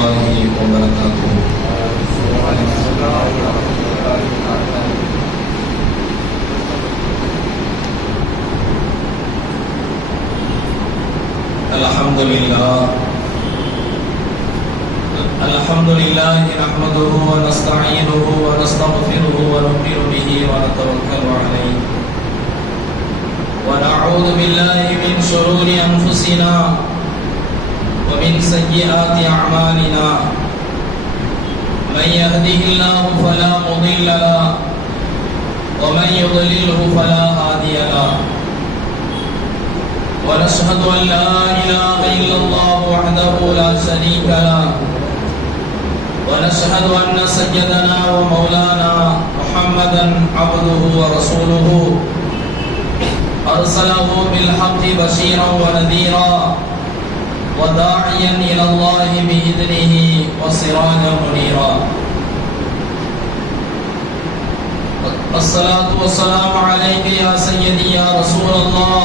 الله وبركاته. الحمد لله نحمده ونستعينه ونستغفره ونؤمن به ونتوكل عليه ونعوذ بالله من شرور أنفسنا ومن سيئات أعمالنا من يهده الله فلا مضل له ومن يضلله فلا هادي له ونشهد أن لا إله إلا الله وحده لا شريك له ونشهد أن سيدنا ومولانا محمدا عبده ورسوله أرسله بالحق بشيرا ونذيرا وداعيا إلى الله بإذنه وسراجا منيرا. الصلاة والسلام عليك يا سيدي يا رسول الله،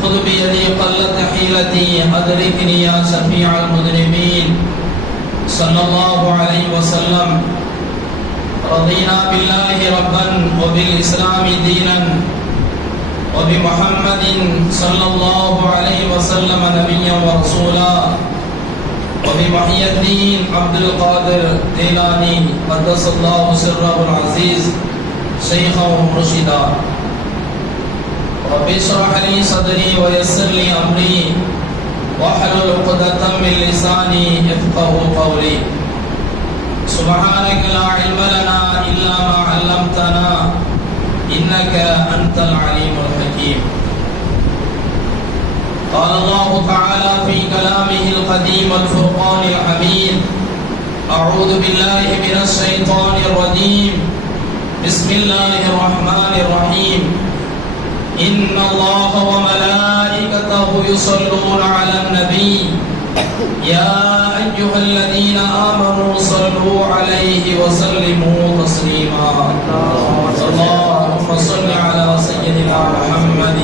خذ بيدي قلت حيلتي أدركني يا شفيع المذنبين صلى الله عليه وسلم. رضينا بالله ربا وبالإسلام دينا وبمحمد صلى الله عليه وسلم نبيا ورسولا وبمحي الدين عبد القادر الجيلاني قدس الله سره العزيز شيخا ومرشدا. رب اشرح لي صدري ويسر لي أمري واحلل عقدة من لساني يفقهوا قولي. سبحانك لا علم لنا إلا ما علمتنا إنك أنت العليم الحكيم. قال الله تعالى في كلامه القديم الفرقان الحميد: أعوذ بالله من الشيطان الرجيم، بسم الله الرحمن الرحيم. إن الله وملائكته يصلون على النبي يا أيها الذين آمنوا صلوا عليه وسلموا تسليما. اللهم صل على سيدنا محمد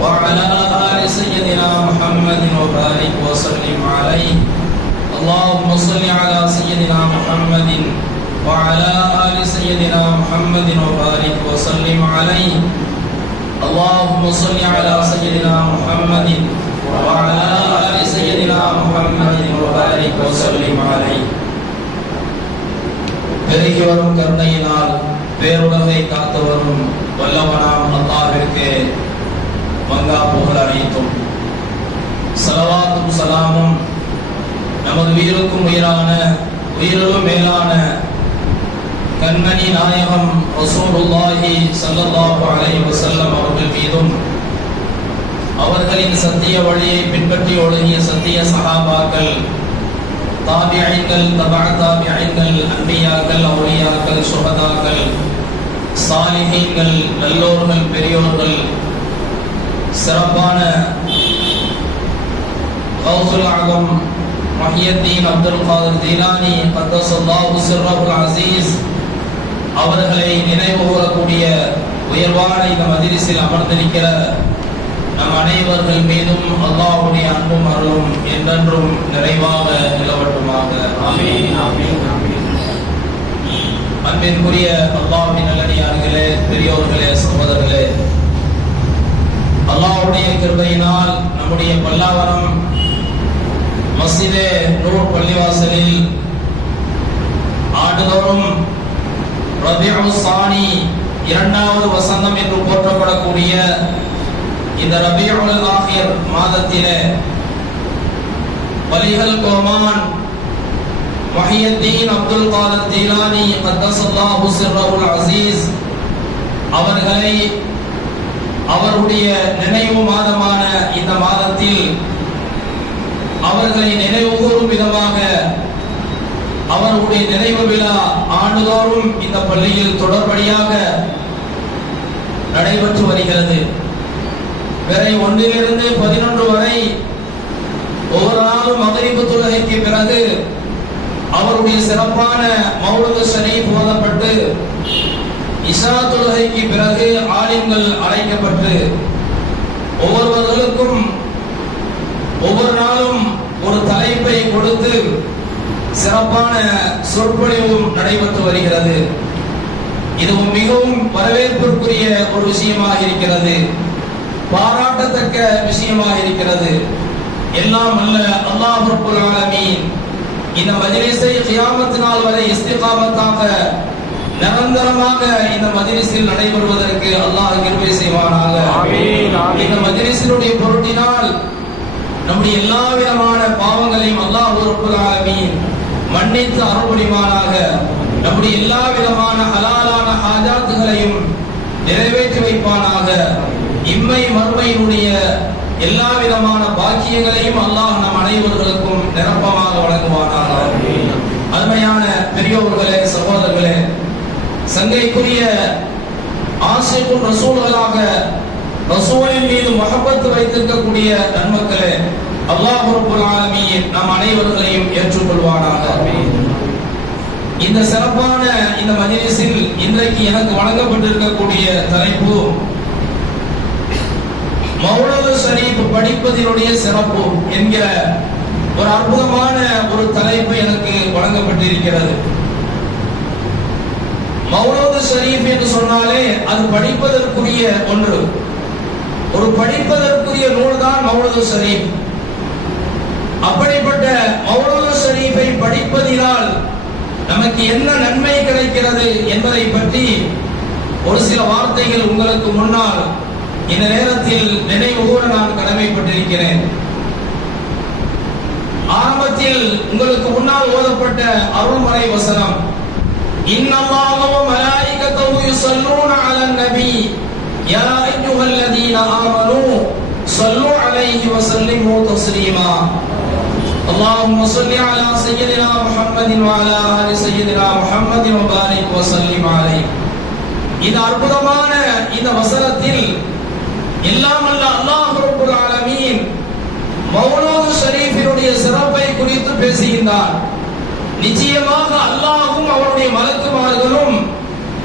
وعلى آل سيدنا محمد وبارك وسلم عليه. اللهم صل على سيدنا محمد وعلى آل سيدنا محمد وبارك وسلم عليه. اللهم صل على سيدنا محمد وعلى آل سيدنا محمد وبارك وسلم عليه. பெருகி வரும் கருணையினால் பேருலகை காத்து வரும் வல்லவனாம் அல்லாஹ்விற்கு மங்கா புகழ் அனைத்தும். ஸலவாத்தும் ஸலாமும் நமது உயிருக்கும் உயிரான உயிரிலும் மேலான கண்மணி நாயகம் ரசூலுல்லாஹி ஸல்லல்லாஹு அலைஹி வஸல்லம் அவர்கள் மீதும் அவர்களின் சத்திய வழியை பின்பற்றி ஒழுகிய சத்திய சஹாபாக்கள், தாபிஈன்கள், தபஅ தாபிஈன்கள், அன்பியாக்கள், அவுலியாக்கள், சுஹதாக்கள், சாலிஹீன்கள், நல்லோர்கள், பெரியோர்கள், சிறப்பான கௌசுல் ஆலம் மஹியத்தீன் அப்துல் காதிர் ஜீலானி கத்தஸல்லாஹு சிர்ரஹுல் அஸீஸ் அவர்களை நினைவு கூறக்கூடிய உயர்வான இந்த மஜ்லிஸில் அமர்ந்திருக்கிற நம் அனைவர்கள் மீதும் அல்லாஹ்வுடைய அன்பும் அருளும் என்றென்றும் நிறைவாக நிலவட்டுமாக. ஆமீன் ஆமீன் ஆமீன். அன்பிற்குரிய அல்லாஹ்வின் நல்லடியார்களே, பெரியோர்களே, சகோதரர்களே, அல்லாஹ்வுடைய கிருபையினால் நம்முடைய பல்லாவரம் மஸ்ஜிதே நூர் பள்ளிவாசலில் ஆண்டுதோறும் ரபிஉ ஸானி இரண்டாவது வசந்தம் என்று போற்றப்படக்கூடிய இந்த ரபியுல் ஆகிர் மாதத்திலே வலிகள் கோமான் மஹியத்தீன் அப்துல் காதிர் ஜீலானி கத்தஸல்லாஹு சிர்ரஹுல் அஸீஸ் அவர்களை அவருடைய நினைவு மாதமான இந்த மாதத்தில் அவர்களை நினைவு கூறும் விதமாக அவருடைய நினைவு விழா ஆண்டுதோறும் இந்த பள்ளியில் தொடர்படியாக நடைபெற்று வருகிறது. பிறை 1 to 11 வரை ஒவ்வொரு நாளும் மக்ரிபு தொழுகைக்கு பிறகு அவருடைய சிறப்பான மௌலிது ஷரீஃப் ஓதப்பட்டு இஷா தொழுகைக்கு பிறகு ஆலிம்கள் அழைக்கப்பட்டு ஒவ்வொருவர்களுக்கும் ஒவ்வொரு நாளும் ஒரு ஒரு தலைப்பை கொடுத்து சிறப்பான சொற்பொழிவும் நடைபெற்று வருகிறது. இதுவும் மிகவும் வரவேற்பிற்குரிய ஒரு விஷயமாக இருக்கிறது, பாராட்டத்தக்க விஷயமாக இருக்கிறது. எல்லாம் அல்ல அல்லாஹ் ரப்பல் ஆலமீன் இந்த மஜ்லிஸை கியாமத் நாள் வரை இஸ்திகாமத்தாக நிரந்தரமாக இந்த மஜ்லிஸில் நடைபெறுவதற்கு அல்லாஹ் கிருபை செய்வானாக. ஆமீன். இந்த மஜ்லிஸினுடைய பொருட்டினால் நம்முடைய எல்லா விதமான பாவங்களையும் அல்லாஹ் ரப்பல் ஆலமீன் மன்னித்து அருள் புரிவானாக. நம்முடைய எல்லா விதமான ஹலாலான ஹாஜாத்துகளையும் நிறைவேற்றி வைப்பானாக. இம்மை மறுமையினுடைய எல்லா விதமான பாக்கியங்களையும் அல்லாஹ் நம் அனைவர்களுக்கும் நிரப்பமாக வழங்குவானாக. அருமையான பெரியோர்களே, சகோதரர்களே, சங்கைக்குரிய ஆசிக்கும் ரசூல்களாக ரசூலின் மீது முஹப்பத் வைத்திருக்கக்கூடிய நன்மக்களே, அல்லாஹ் ரப்பல் ஆலமீன் நம் அனைவர்களையும் ஏற்றுக்கொள்வானாக. இந்த சிறப்பான இந்த மஜ்லிஸில் இன்றைக்கு எனக்கு வழங்கப்பட்டிருக்கக்கூடிய தலைப்பு மௌலூது ஷரீஃப் படிப்பதினுடைய சிறப்பு என்கிற ஒரு அற்புதமான ஒரு தலைப்பு எனக்கு வழங்கப்பட்டிருக்கிறது. மௌலூது ஷரீஃப் என்று சொன்னாலே அது படிப்பதற்குரிய ஒன்று, ஒரு படிப்பதற்குரிய நூல் தான் மௌலூது ஷரீஃப். அப்படிப்பட்ட மௌலூது ஷரீஃபை படிப்பதினால் நமக்கு என்ன நன்மை கிடைக்கிறது என்பதை பற்றி ஒரு சில வார்த்தைகள் உங்களுக்கு முன்னால் இந்த நேரத்தில் நினைவு கூற நான் கடமைப்பட்டிருக்கிறேன். ஆரம்பத்தில் உங்களுக்கு முன்னால் ஓதப்பட்ட அருள்மறை வசனம், இன்னல்லாஹ வ மலாயிகத்துஹு யுஸல்லூன அலன் நபி யா அய்யுஹல்லதீன ஆமனூ ஸல்லூ அலைஹி வ ஸல்லிமூ தஸ்லீமா. اللهم صل على سيدنا محمد وعلى آل سيدنا محمد وبارك وسلم عليه. இந்த அற்புதமான இந்த வசனத்தில் எல்லாம் அல்ல அல்லாஹ் ரப்பல் ஆலமீன் மௌலூது ஷரீஃபினுடைய சிறப்பை குறித்து பேசுகின்றார். நிச்சயமாக அல்லாஹ்வும் அவருடைய மலக்குமார்களும்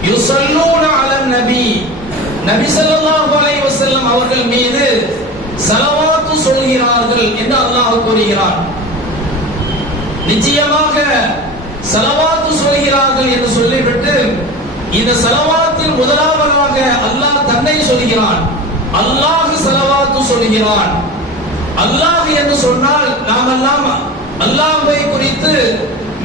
யுஸல்லூன அலன் நபி, நபி ஸல்லல்லாஹு அலைஹி வஸல்லம் அவர்கள் மீது ஸலவாத்து சொல்கிறார்கள் என்று அல்லாஹ் கூறுகிறார். நிச்சயமாக ஸலவாத்து சொல்கிறார்கள் என்று சொல்லிவிட்டு இந்த ஸலவாத்தில் முதலாவதாக அல்லாஹ் தன்னை சொல்கிறான். அல்லாஹ் ஸலவாத்து சொல்கிறான். அல்லாஹ் என்று சொன்னால் நாம் எல்லாம் அல்லாஹ்வை குறித்து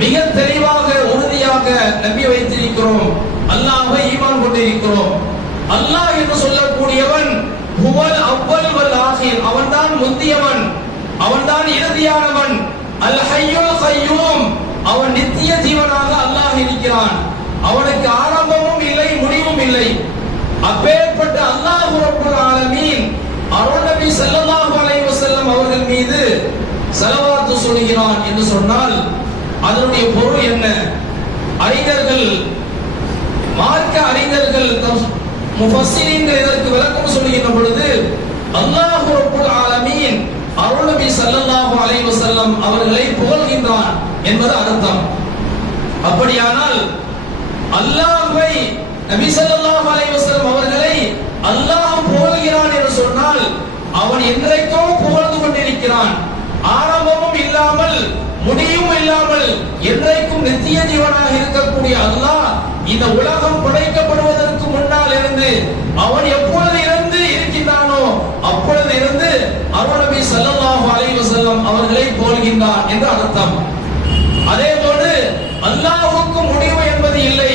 மிக தெளிவாக உறுதியாக நம்பி வைத்திருக்கிறோம், அல்லாஹ்வை ஈமான் கொண்டிருக்கிறோம். அல்லாஹ் என்று சொல்லக்கூடியவன் ஹுவல் அவ்வல் வல் ஆகிர், அவன்தான் முந்தியவன், அவன்தான் இறுதியானவன். அல் ஹய்யுல் கய்யூம், அவன் நித்திய ஜீவனாக அல்லாஹ் இருக்கிறான். அவனுக்கு ஆரம்பமும் இல்லை, முடிவும் இல்லை. அப்பேற்பட்ட அல்லாஹ் ரப்பல் ஆலமீன் அருள் நபி ஸல்லல்லாஹு அலைஹி வஸல்லம் அவர்கள் மீது ஸலவாத்து சொல்கிறான் என்று சொன்னால் அதனுடைய பொருள் என்ன? அறிஞர்கள், மார்க்க அறிஞர்கள், முஃபஸ்ஸிரீன்கள் இதற்கு விளக்கம் சொல்லுகின்ற பொழுது அல்லாஹ் ரப்பல் ஆலமீன் அருள் நபி ஸல்லல்லாஹு அலைஹி வஸல்லம் அவர்களை புகழ்கின்றான் என்பது அர்த்தம். அப்படியானால் அல்லாஹ்வை, நபி ஸல்லல்லாஹு அலைஹி வஸல்லம் அவர்களை அல்லாஹ் புகழ்கிறான் என்று சொன்னால் அவன் என்றைக்கோ புகழ்ந்து கொண்டிருக்கிறான். ஆரம்பமும் இல்லாமல் முடியும் இல்லாமல் என்றைக்கும் நித்திய ஜீவனாக இருக்கக்கூடிய அல்லாஹ் இந்த உலகம் படைக்கப்படுவதற்கு முன்னால் இருந்து அவன் எப்பொழுது இருந்து இருக்கின்றானோ அப்பொழுது இருந்து அருள் நபி ஸல்லல்லாஹு அலைஹி வஸல்லம் அவர்களை புகழ்கின்றான் என்று அர்த்தம். அதே போன்று அல்லாஹ்வுக்கு முடிவு என்பது இல்லை.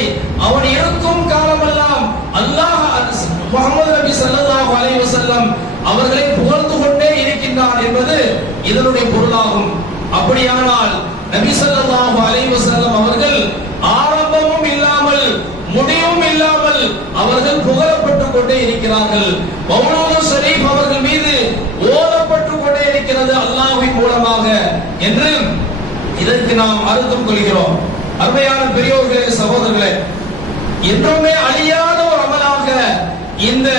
அவன் இருக்கும் காலமெல்லாம் அல்லாஹ் முஹம்மது நபி ஸல்லல்லாஹு அலைஹி வஸல்லம் அவர்களை புகழ்ந்து கொண்டே இருக்கின்றான் என்பது இதனுடைய பொருளாகும். அப்படியானால் நபி ஸல்லல்லாஹு அலைஹி வஸல்லம் அவர்கள் ஆரம்பமும் இல்லாமல் முடிவும் இல்லாமல் அவர்கள் புகழப்பட்டுக் கொண்டே இருக்கிறார்கள். மௌலூது ஷரீஃப் அவர்கள் மீது ஓதப்பட்டுக் கொண்டே இருக்கிறது அல்லாஹ்வின் மூலமாக என்று இதற்கு நாம் அர்த்தம் கொள்கிறோம். அருமையான பெரியோர்களே, சகோதரர்களே, என்றுமே அழியாத ஒரு அமலாக இந்த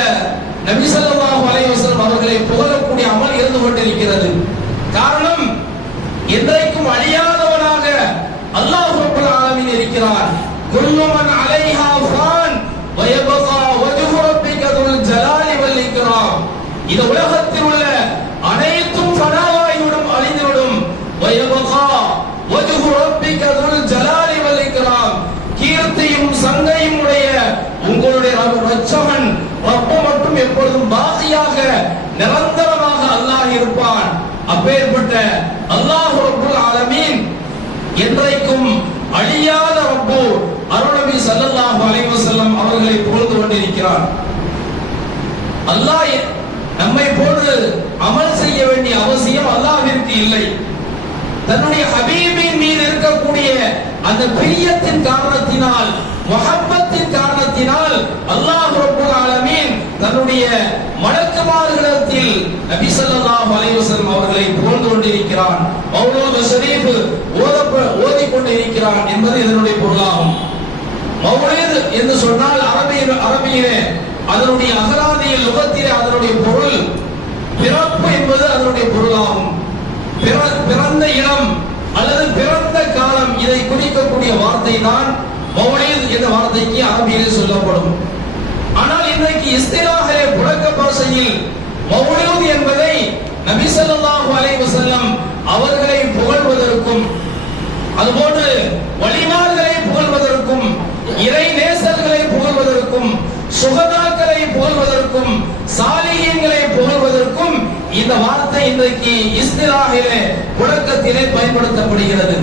நபி ஸல்லல்லாஹு அலைஹி வஸல்லம் அவர்களை புகழக்கூடிய அமல் இருந்து கொண்டிருக்கிறது. காரணம், என்றைக்கும் அழியாதவனாக அல்லாஹ் ரப்பல் ஆலமீன் இருக்கிறான். குல்லு மன் அலைஹா ஃபான் வ யப்கா வஜ்ஹு ரப்பிக துல் ஜலாலி வல் இக்ராம். இந்த உலகத்தில் உள்ள அனைத்தும் ஃபனாவாகிவிடும், அழிந்துவிடும். வ வயபகா வஜ்ஹு ரப்பிக துல் ஜலாலி வல் இக்ராம், கீர்த்தியும் சங்கையும் உடைய உங்களுடைய ரட்சகன் ரப்பு மட்டும் எப்பொழுதும் பாக்கியாக நிரந்தரமாக அல்லாஹ் இருப்பான். அப்பேற்பட்ட அல்லாஹ் ரப்புல் ஆலமீன் என்றைக்கும் அழியாத ரப்பு அருள்நபி ஸல்லல்லாஹு அலைஹி வஸல்லம் அவர்களை புகழ்ந்து கொண்டிருக்கிறார். அல்லாஹ் நம்மை போன்று அமல் செய்ய வேண்டிய அவசியம் அல்லாஹ்விற்கு இல்லை. தன்னுடைய ஹபீபின் மீது இருக்கக்கூடிய அந்த பிரியத்தின் காரணத்தினால், முஹப்பத்தின் காரணத்தினால் அல்லாஹ் ரப்பல் ஆலமீன் தன்னுடைய மலக்குமார்களிடத்தில் நபி ஸல்லல்லாஹு அலைஹி வஸல்லம் அவர்களை புகழ்ந்து கொண்டிருக்கிறான். மௌலூத் ஷரீஃப் ஓதிக் கொண்டிருக்கிறான் என்பது இதனுடைய பொருளாகும். மௌலூத் என்று சொன்னால் அரபியிலே அதனுடைய அகராதியில் லுகத்திலே அதனுடைய பொருள் பிறப்பு என்பது அதனுடைய பொருளாகும். பிறந்த இடம் அல்லது பிறந்த காலம், இதை குறிக்கக்கூடிய வார்த்தை தான் மௌலித் என்ற வார்த்தைக்கு அரபியில் சொல்லப்படும். ஆனால் இன்றைக்கு இஸ்திலாஹிலே புழக்க பாஷையில் மௌலித் என்பதை நபி ஸல்லல்லாஹு அலைஹி வஸல்லம் அவர்களை புகழ்வதற்கும், அதுபோன்று வலிமார்களை புகழ்வதற்கும், இறை நேசர்களை புகழ்வதற்கும், சுகதாக்களை புகழ்வதற்கும், சாலிஹீன்களை புகழ்வதற்கும் இந்த வார்த்தை இன்றைக்கு இஸ்திலாஹிலே புழக்கத்திலே பயன்படுத்தப்படுகிறது.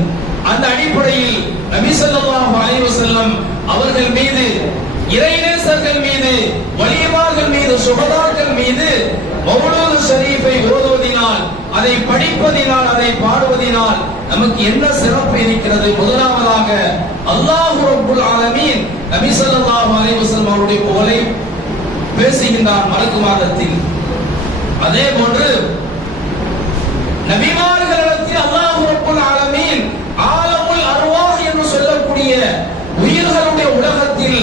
அந்த அடிப்படையில் நபி ஸல்லல்லாஹு அலைஹி வஸல்லம் அவர்கள் மீது, இறைநேசர்கள் மீது, வலிமார்கள் மீது, சுகதாக்கள் மீது மௌலூத் ஷரீஃபை ஓதுவதினால், அதை படிப்பதினால், அதை பாடுவதினால் நமக்கு என்ன சிறப்பு இருக்கிறது? முதலாவதாக அல்லாஹ் ரப்புல் ஆலமீன் நபி ஸல்லல்லாஹு அலைஹி வஸல்லம் அவருடைய புகழை பேசுகின்றான் மலக்கு மாதத்தில். அதே போன்று நபிமார்களிடத்தில் அல்லாஹ் ரப்புல் ஆலமீன் ஆலமுல் அர்வாஹ் என்று சொல்லக்கூடிய உயிர்களுடைய உலகத்தில்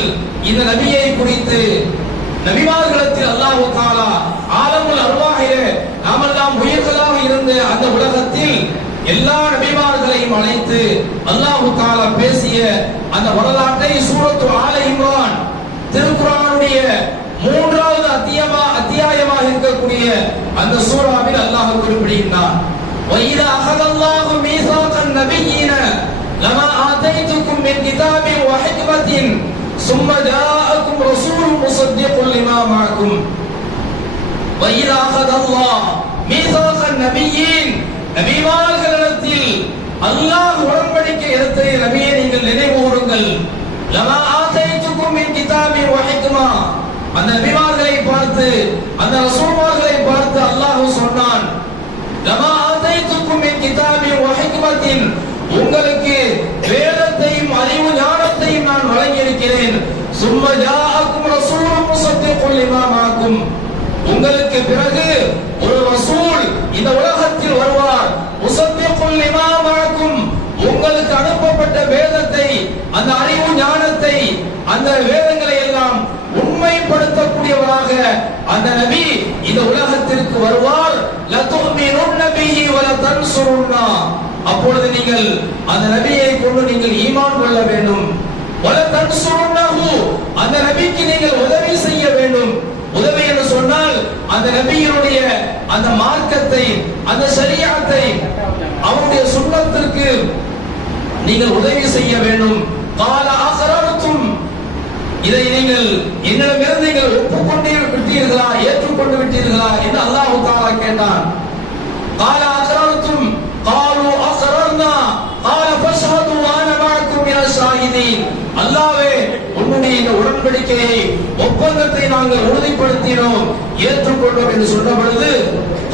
இந்த நபியை குறித்து நபிமார்களிடத்தில் அல்லாஹ் தஆலா ஆலமுல் அர்வாஹிலே நாமெல்லாம் உயிர்களாக இருந்த அந்த உலகத்தில் எல்லா நபிமார்களையும் அழைத்து அல்லாஹ் தஆலா பேசிய அந்த வரலாற்றை சூரத்து ஆல இம்ரான் திருக்குர்ஆனுடைய 3வது அத்தியாயமாக இருக்கக்கூடிய அந்த சூராவில் அல்லாஹ் குறிப்பிடுகிறான். وَإِذَا أَخَذَ اللَّهُ مِيثَاقَ النَّبِيِّينَ لَمَا آتَيْتُكُم مِّن كِتَابٍ وَحِكْمَةٍ ثُمَّ جَاءَكُمْ رَسُولٌ مُصَدِّقٌ لِّمَا مَعَكُمْ وَإِذَا أَخَذَ اللَّهُ مِيثَاقَ النَّبِيِّينَ நபிமார்களிடத்தில் அல்லாஹ் உடன்படிக்கை எடுத்த நபியை நீங்கள் நினைவு கூறுங்கள். லமா ஆதைத்துக்கும் மின் கிதாபின் வ ஹிக்மா, அந்த நபிமார்களை பார்த்து, அந்த ரசூல்மார்களை பார்த்து அல்லாஹ் சொன்னான், லமா ஆதைத்துக்கும் மின் கிதாபின் வ ஹிக்மத்தின், உங்களுக்கு வேதத்தையும் அறிவு ஞானத்தையும் நான் வழங்கி இருக்கிறேன். சும்ம ஜாஅக்கும் ரசூலுன் முஸத்திக்குல் லிமா மஅக்கும், உங்களுக்கு பிறகு ஒரு ரசூல் இந்த உலகத்தில் வருவார். முஸத்திக்குல் லிமா மஅக்கும், உங்களுக்கு அனுப்பப்பட்ட வேதத்தை, அந்த அறிவு ஞானத்தை, அந்த வேதங்களை எல்லாம் உண்மைப்படுத்தக்கூடியவராக அந்த நபி இந்த உலகத்திற்கு வருவார். லதுமினுன் நபிஹி வ லதன்சுருன்னா, அப்பொழுது நீங்கள் அந்த நபியை கொண்டு நீங்கள் ஈமான் கொள்ள வேண்டும். வ லதன்சுருன்னஹு, அந்த நபிக்கு நீங்கள் உதவி செய்ய வேண்டும். உதவி என்று சொன்னால் அந்த நபியினுடைய அந்த மார்க்கத்தை, அந்த ஷரீஅத்தை, அவருடைய சுன்னத்திற்கு நீங்கள் உதவி செய்ய வேண்டும். கால அக்ரர்தும், இதை நீங்கள் என்னிடமிருந்து நீங்கள் ஒப்புக்கொண்டு விட்டீர்களா, ஏற்றுக்கொண்டு விட்டீர்களா என்று அல்லாஹ் தஆலா கேட்டான். கால அக்ரர்தும் காலு அக்ரர்னா கால ஃபஷ்ஹது வ அன மஅக்கும் மினஷ் ஷாஹிதீன், அல்லாஹ்வே உன்னுடைய இந்த உடன்படிக்கையை, ஒப்பந்தத்தை நாங்கள் உறுதிப்படுத்தினோம், ஏற்றுக்கொண்டோம் என்று சொன்ன பொழுது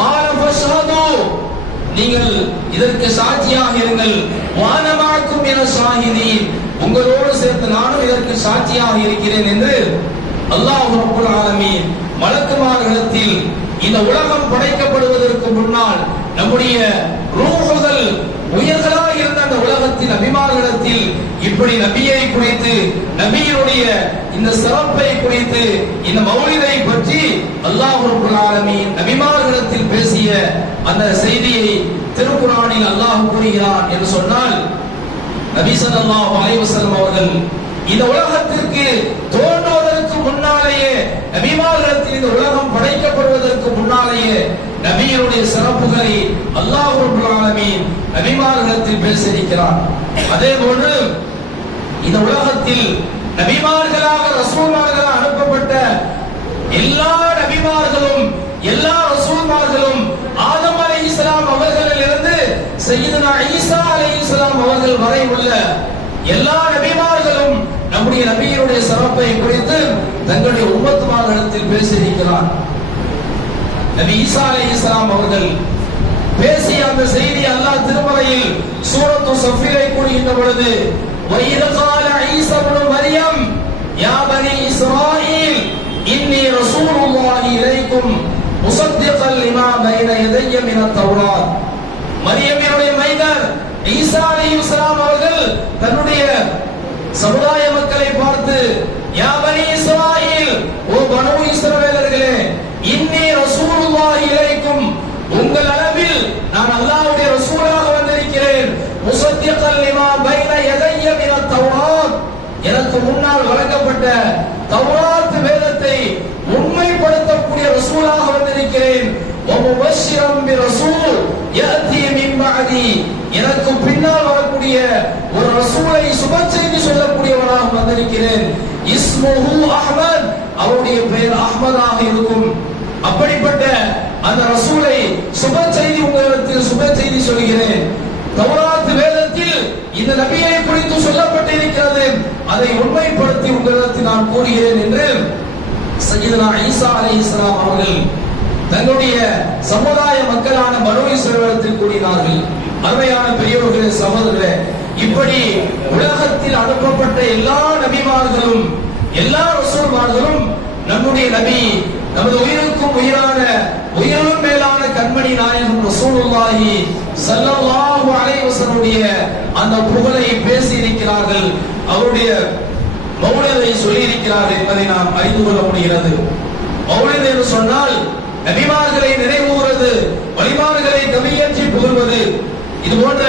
கால ஃபஷ்ஹது, நீங்கள் இதற்கு சாட்சியாக இருங்கள். வானமாக்கும் என ஷாஹிதீன், உங்களோடு சேர்த்து நானும் இதற்கு சாட்சியாக இருக்கிறேன் என்று அல்லாஹ் ரப்புல் ஆலமீன் மலக்குமார்களிடத்தில் இந்த உலகம் படைக்கப்படுவதற்கு முன்னால் நம்முடைய ரூஹுகள் உயிர்களாக இருந்த அந்த உலகத்தின் நபிமார்களிடத்தில் இப்படி நபியை குறித்து, நபியினுடைய இந்த சிறப்பை குறித்து, இந்த மௌலிதை பற்றி அல்லாஹ் ரப்புல் ஆலமீன் நபிமார்களிடத்தில் பேசிய அந்த செய்தியை திருக்குர்ஆனில் அல்லாஹ் கூறுகிறான் என்று சொன்னால், நபி ஸல்லல்லாஹு அலைஹி வஸல்லம் அவர்கள் இந்த உலகத்திற்கு தோன்றுவதற்கு முன்னாலேயே, நபிமார்களிடத்தில் இந்த உலகம் படைக்கப்படுவதற்கு முன்னாலேயே நபியினுடைய சிறப்புகளை அல்லாஹ் ரப்பல் ஆலமீன் நபிமார்களிடத்தில் பேசியிருக்கிறார். அதே போன்று இந்த உலகத்தில் நபிமார்களாக ரசூல்மார்களாக அனுப்பப்பட்ட எல்லா நபிமார்களும் எல்லா ரசூல்மார்களும் ஆதம் அலைஹிஸ்ஸலாம் அவர்களிலிருந்து சய்யிதுனா ஈசா அலைஹிஸ்ஸலாம் அவர்கள் வரை உள்ள எல்லா நபிமார்களும் நம்முடைய நபியினுடைய சிறப்பை குறித்து தங்களுடைய உம்மத்துமார்களிடத்தில் பேசியிருக்கிறார். நபி ஈசா அலைஹிஸ்ஸலாம் அவர்கள் பேசிய அந்த செய்தி அல்லாஹ் திருமறையில் சூரத்து ஸஃபிரை கூறுகின்ற பொழுது وَإِذْ قَالَ عِيسَى ابْنُ مَرْيَمَ يَا بَنِي إِسْرَائِيلَ إِنِّي رَسُولُ اللَّهِ إِلَيْكُمْ مُصَدِّقًا لِمَا بَيْنَ يَدَيَّ مِنَ التَّوْرَاةِ மரியமினுடைய மைந்தர் ஈசா அலைஹிஸ்ஸலாம் அவர்கள் தன்னுடைய சமுதாய மக்களை பார்த்து யா பனி இஸ்ராயீல், ஓ பனு இஸ்ரவேலர்களே, இன்னி ரசூலுல்லாஹி இலைக்கும், உங்கள் அளவில் நான் அல்லாஹ்வுடைய ரசூலாக வந்திருக்கிறேன். முஸத்திகன் லிமா பைன யதைய மினத் தௌராத், எனக்கு முன்னால் வழங்கப்பட்ட தௌராத் வேதத்தை உண்மைப்படுத்தக்கூடிய ரசூலாக வந்திருக்கிறேன். வ முபஷ்ஷிரன் பிரசூல் யஅதி மின் பஅதி, எனக்கு பின்னால் வரக்கூடிய ஒரு ரசூலை சுப செய்தி சொல்லக்கூடியவனாக வந்திருக்கிறேன். இஸ்முஹு அஹ்மத், அவருடைய பெயர் அஹ்மதாக இருக்கும். அப்படிப்பட்ட அந்த ரசூலை சுப செய்தி உங்களுக்கு சுப செய்தி சொல்கிறேன். தௌராத் வேதத்தில் இந்த நபியை குறித்து சொல்லப்பட்டிருக்கிறது, அதை உண்மைப்படுத்தி உங்களுக்கு நான் கூறுகிறேன் என்று சய்யிதுனா ஈசா அலைஹிஸ்ஸலாம் அவர்கள் தங்களுடைய சமுதாய மக்களான பனு இஸ்ரவேலத்தில் கூறினார்கள். அருமையான பெரியவர்களே, சகோதரர்களே, இப்படி உலகத்தில் அனுப்பப்பட்ட எல்லா நபிமார்களும் எல்லா ரசூல்மார்களும் நம்முடைய நபி, நமது உயிருக்கும் உயிரான உயிரிலும் மேலான கண்மணி நாயகம் ரசூலுல்லாஹி ஸல்லல்லாஹு அலைஹி வஸல்லுடைய அந்த புகழை பேசி இருக்கிறார்கள், அவருடைய மௌலிதை சொல்லி இருக்கிறார்கள் என்பதை நாம் அறிந்து கொள்ள முடிகிறது. மௌலித் என்று சொன்னால் நபிமார்களை நினைவுகிறது, வலிமார்களை கவியேற்றி புகழ்வது. இது போன்ற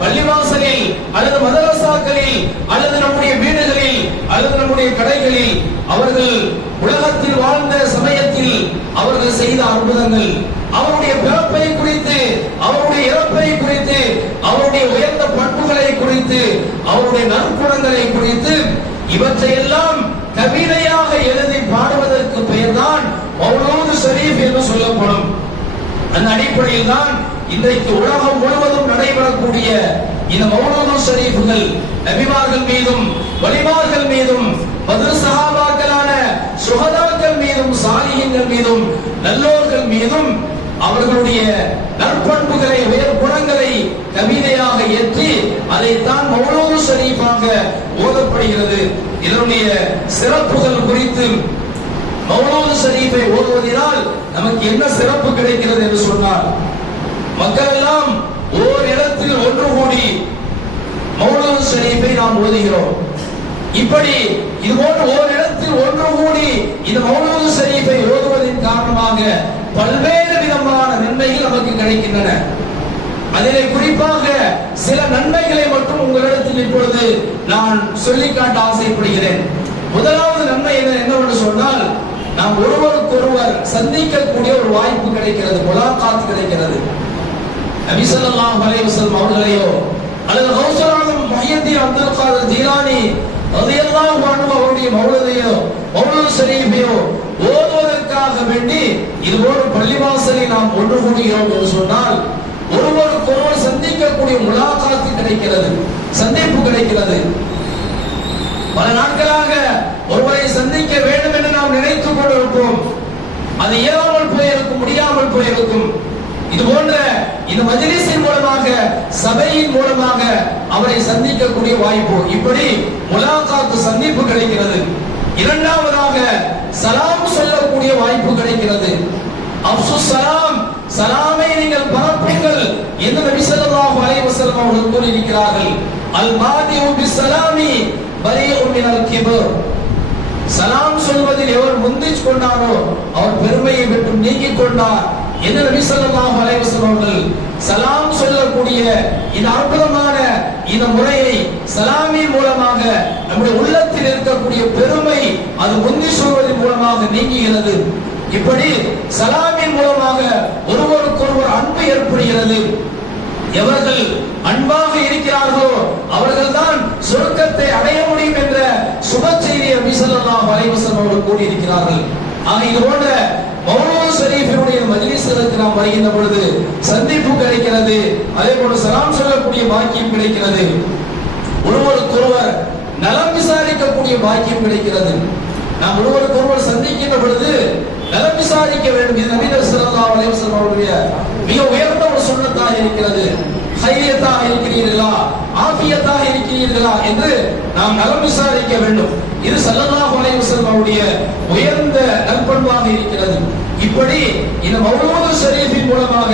பள்ளிவாசலில் அல்லது மதரசாக்களில் அல்லது நம்முடைய வீடுகளில் அல்லது நம்முடைய கடைகளில் அவர்கள் உலகத்தில் வாழ்ந்த சமயத்தில் அவர்கள் செய்த அற்புதங்கள், அவருடைய பிறப்பை குறித்து, அவருடைய இறப்பை குறித்து, அவருடைய உயர்ந்த பண்புகளை குறித்து, அவருடைய நற்குணங்களை குறித்து இவற்றையெல்லாம் கவிதையாக எழுதி பாடுவதற்கு பெயர்தான் மௌலூது ஷரீஃப் என்று சொல்லப்படும். அந்த அடிப்படையில் தான் இன்றைக்கு உலகம் முழுவதும் நடைபெறக்கூடிய இந்த மௌலூது ஷரீஃப்கள் நபிமார்கள் மீதும் வலிமார்கள் மீதும் பத்ர் சஹாபாக்களான சுஹதாக்கள் மீதும் சாலிஹீன்கள் மீதும் நல்லோர்கள் மீதும் அவர்களுடைய நற்பண்புகளை உயர் குணங்களை கவிதையாக ஏற்றி அதைத்தான் மௌலூது ஷரீஃபாக ஓதப்படுகிறது. இதனுடைய சிறப்புகள் குறித்து மௌலூது ஷரீஃபை ஓதுவதினால் நமக்கு என்ன சிறப்பு கிடைக்கிறது என்று சொன்னால், மக்கள் எல்லாம் ஓர் இடத்தில் ஒன்று கூடி மௌலூது ஷரீஃபை நாம் ஓதுகிறோம். இப்படி இது போன்ற ஓர் இடத்தில் ஒன்று கூடி இந்த மௌலூது ஷரீஃபை ஓதுவதன் காரணமாக பல்வேறு விதமான நன்மைகள் நமக்கு கிடைக்கின்றன. அதிலே குறிப்பாக சில நன்மைகளை மட்டும் உங்களிடத்தில் இப்பொழுது நான் சொல்லிக்காட்ட ஆசைப்படுகிறேன். முதலாவது நன்மை என்னவென்று சொன்னால், நாம் ஒருவருக்கொருவர் சந்திக்கக்கூடிய ஒரு வாய்ப்பு கிடைக்கிறது, முலாகாத் கிடைக்கிறது. நபி ஸல்லல்லாஹு அலைஹி வஸல்லம் அவர்களையோ அல்லது கௌஸுல் ஆலம் முஹியத்தீன் அப்துல் காதர் ஜீலானி ரலியல்லாஹு அன்ஹு அவருடைய மௌலிதையோ மௌலூது ஷரீஃபையோ ஓதுவதற்காக வேண்டி இதுபோன்ற பள்ளிவாசலில் நாம் ஒன்று கூடுகிறோம் என்று சொன்னால் ஒருவருக்கொருவர் சந்திக்கக்கூடிய முலாகாத்து கிடைக்கிறது, சந்திப்பு கிடைக்கிறது. பல நாட்களாக ஒருவரை சந்திக்க வேண்டும் என்று நாம் நினைத்துக் கொண்டிருப்போம், அது இயலாமல் போயிருக்கும், முடியாமல் போயிருக்கும். இது போன்ற இந்த மஜ்லிஸின் மூலமாக, சபையின் மூலமாக அவரை சந்திக்கக்கூடிய வாய்ப்பு, இப்படி முலாகாத்து சந்திப்பு கிடைக்கிறது. இரண்டாவதாக சலாம் சொல்லக்கூடிய வாய்ப்பு கிடைக்கிறது. அப்சுஸ் சலாம், சலாமை நீங்கள் பரப்புங்கள் என்று நபி ஸல்லல்லாஹு அலைஹி வஸல்லம் அவர்கள் கூறியிருக்கிறார்கள். அல் மாதியு பிஸ்ஸலாமி பரீஉன் மினல் கிப்ர், சலாம் சொல்வதில் எவர் முந்திச் கொண்டாரோ அவர் பெருமையை விட்டு நீங்கிக் கொண்டார் என்று நபி ஸல்லல்லாஹு அலைஹி வஸல்லம் அவர்கள் சலாம் சொல்லக்கூடிய இந்த அற்புதமான இந்த முறையை சலாமின் மூலமாக நம்முடைய உள்ளத்தில் இருக்கக்கூடிய பெருமை அது முந்தி சொல்வதன் மூலமாக நீங்குகிறது. இப்படி சலாமின் மூலமாக ஒருவருக்கொருவர் அன்பு ஏற்படுகிறது. எவர்கள் அன்பாக இருக்கிறார்களோ அவர்கள் தான் சொர்க்கத்தை அடைய முடியும் என்ற சுப செய்தியை நபி ஸல்லல்லாஹு அலைஹி வஸல்லம் அவர்கள் கூறியிருக்கிறார்கள். ஆக இது போன்ற மௌலூத் ஷரீஃபினுடைய மஜ்லிஸ்களுக்கு நாம் வருகின்ற பொழுது சந்திப்பு கிடைக்கிறது, அதே போல சலாம் சொல்லக்கூடிய பாக்கியம் கிடைக்கிறது, ஒருவருக்கொருவர் நலம் விசாரிக்கக்கூடிய பாக்கியம் கிடைக்கிறது. நாம் ஒருவருக்கொருவர் சந்திக்கின்ற பொழுது நலம் விசாரிக்க வேண்டும். இது நபி ஸல்லல்லாஹு அலைஹி வஸல்லம் அவருடைய மிக உயர்ந்த ஒரு சுன்னத்தாக இருக்கிறது. ஹைரியத்தாக இருக்கிறீர்களா, ஆஃபியத்தாக இருக்கிறீர்களா என்று நாம் நலம் விசாரிக்க வேண்டும். இது ஸல்லல்லாஹு அலைஹி வஸல்லம் அவருடைய உயர்ந்த நற்பண்பாக இருக்கிறது. இப்படி இந்த மௌலூத் ஷரீஃபின் மூலமாக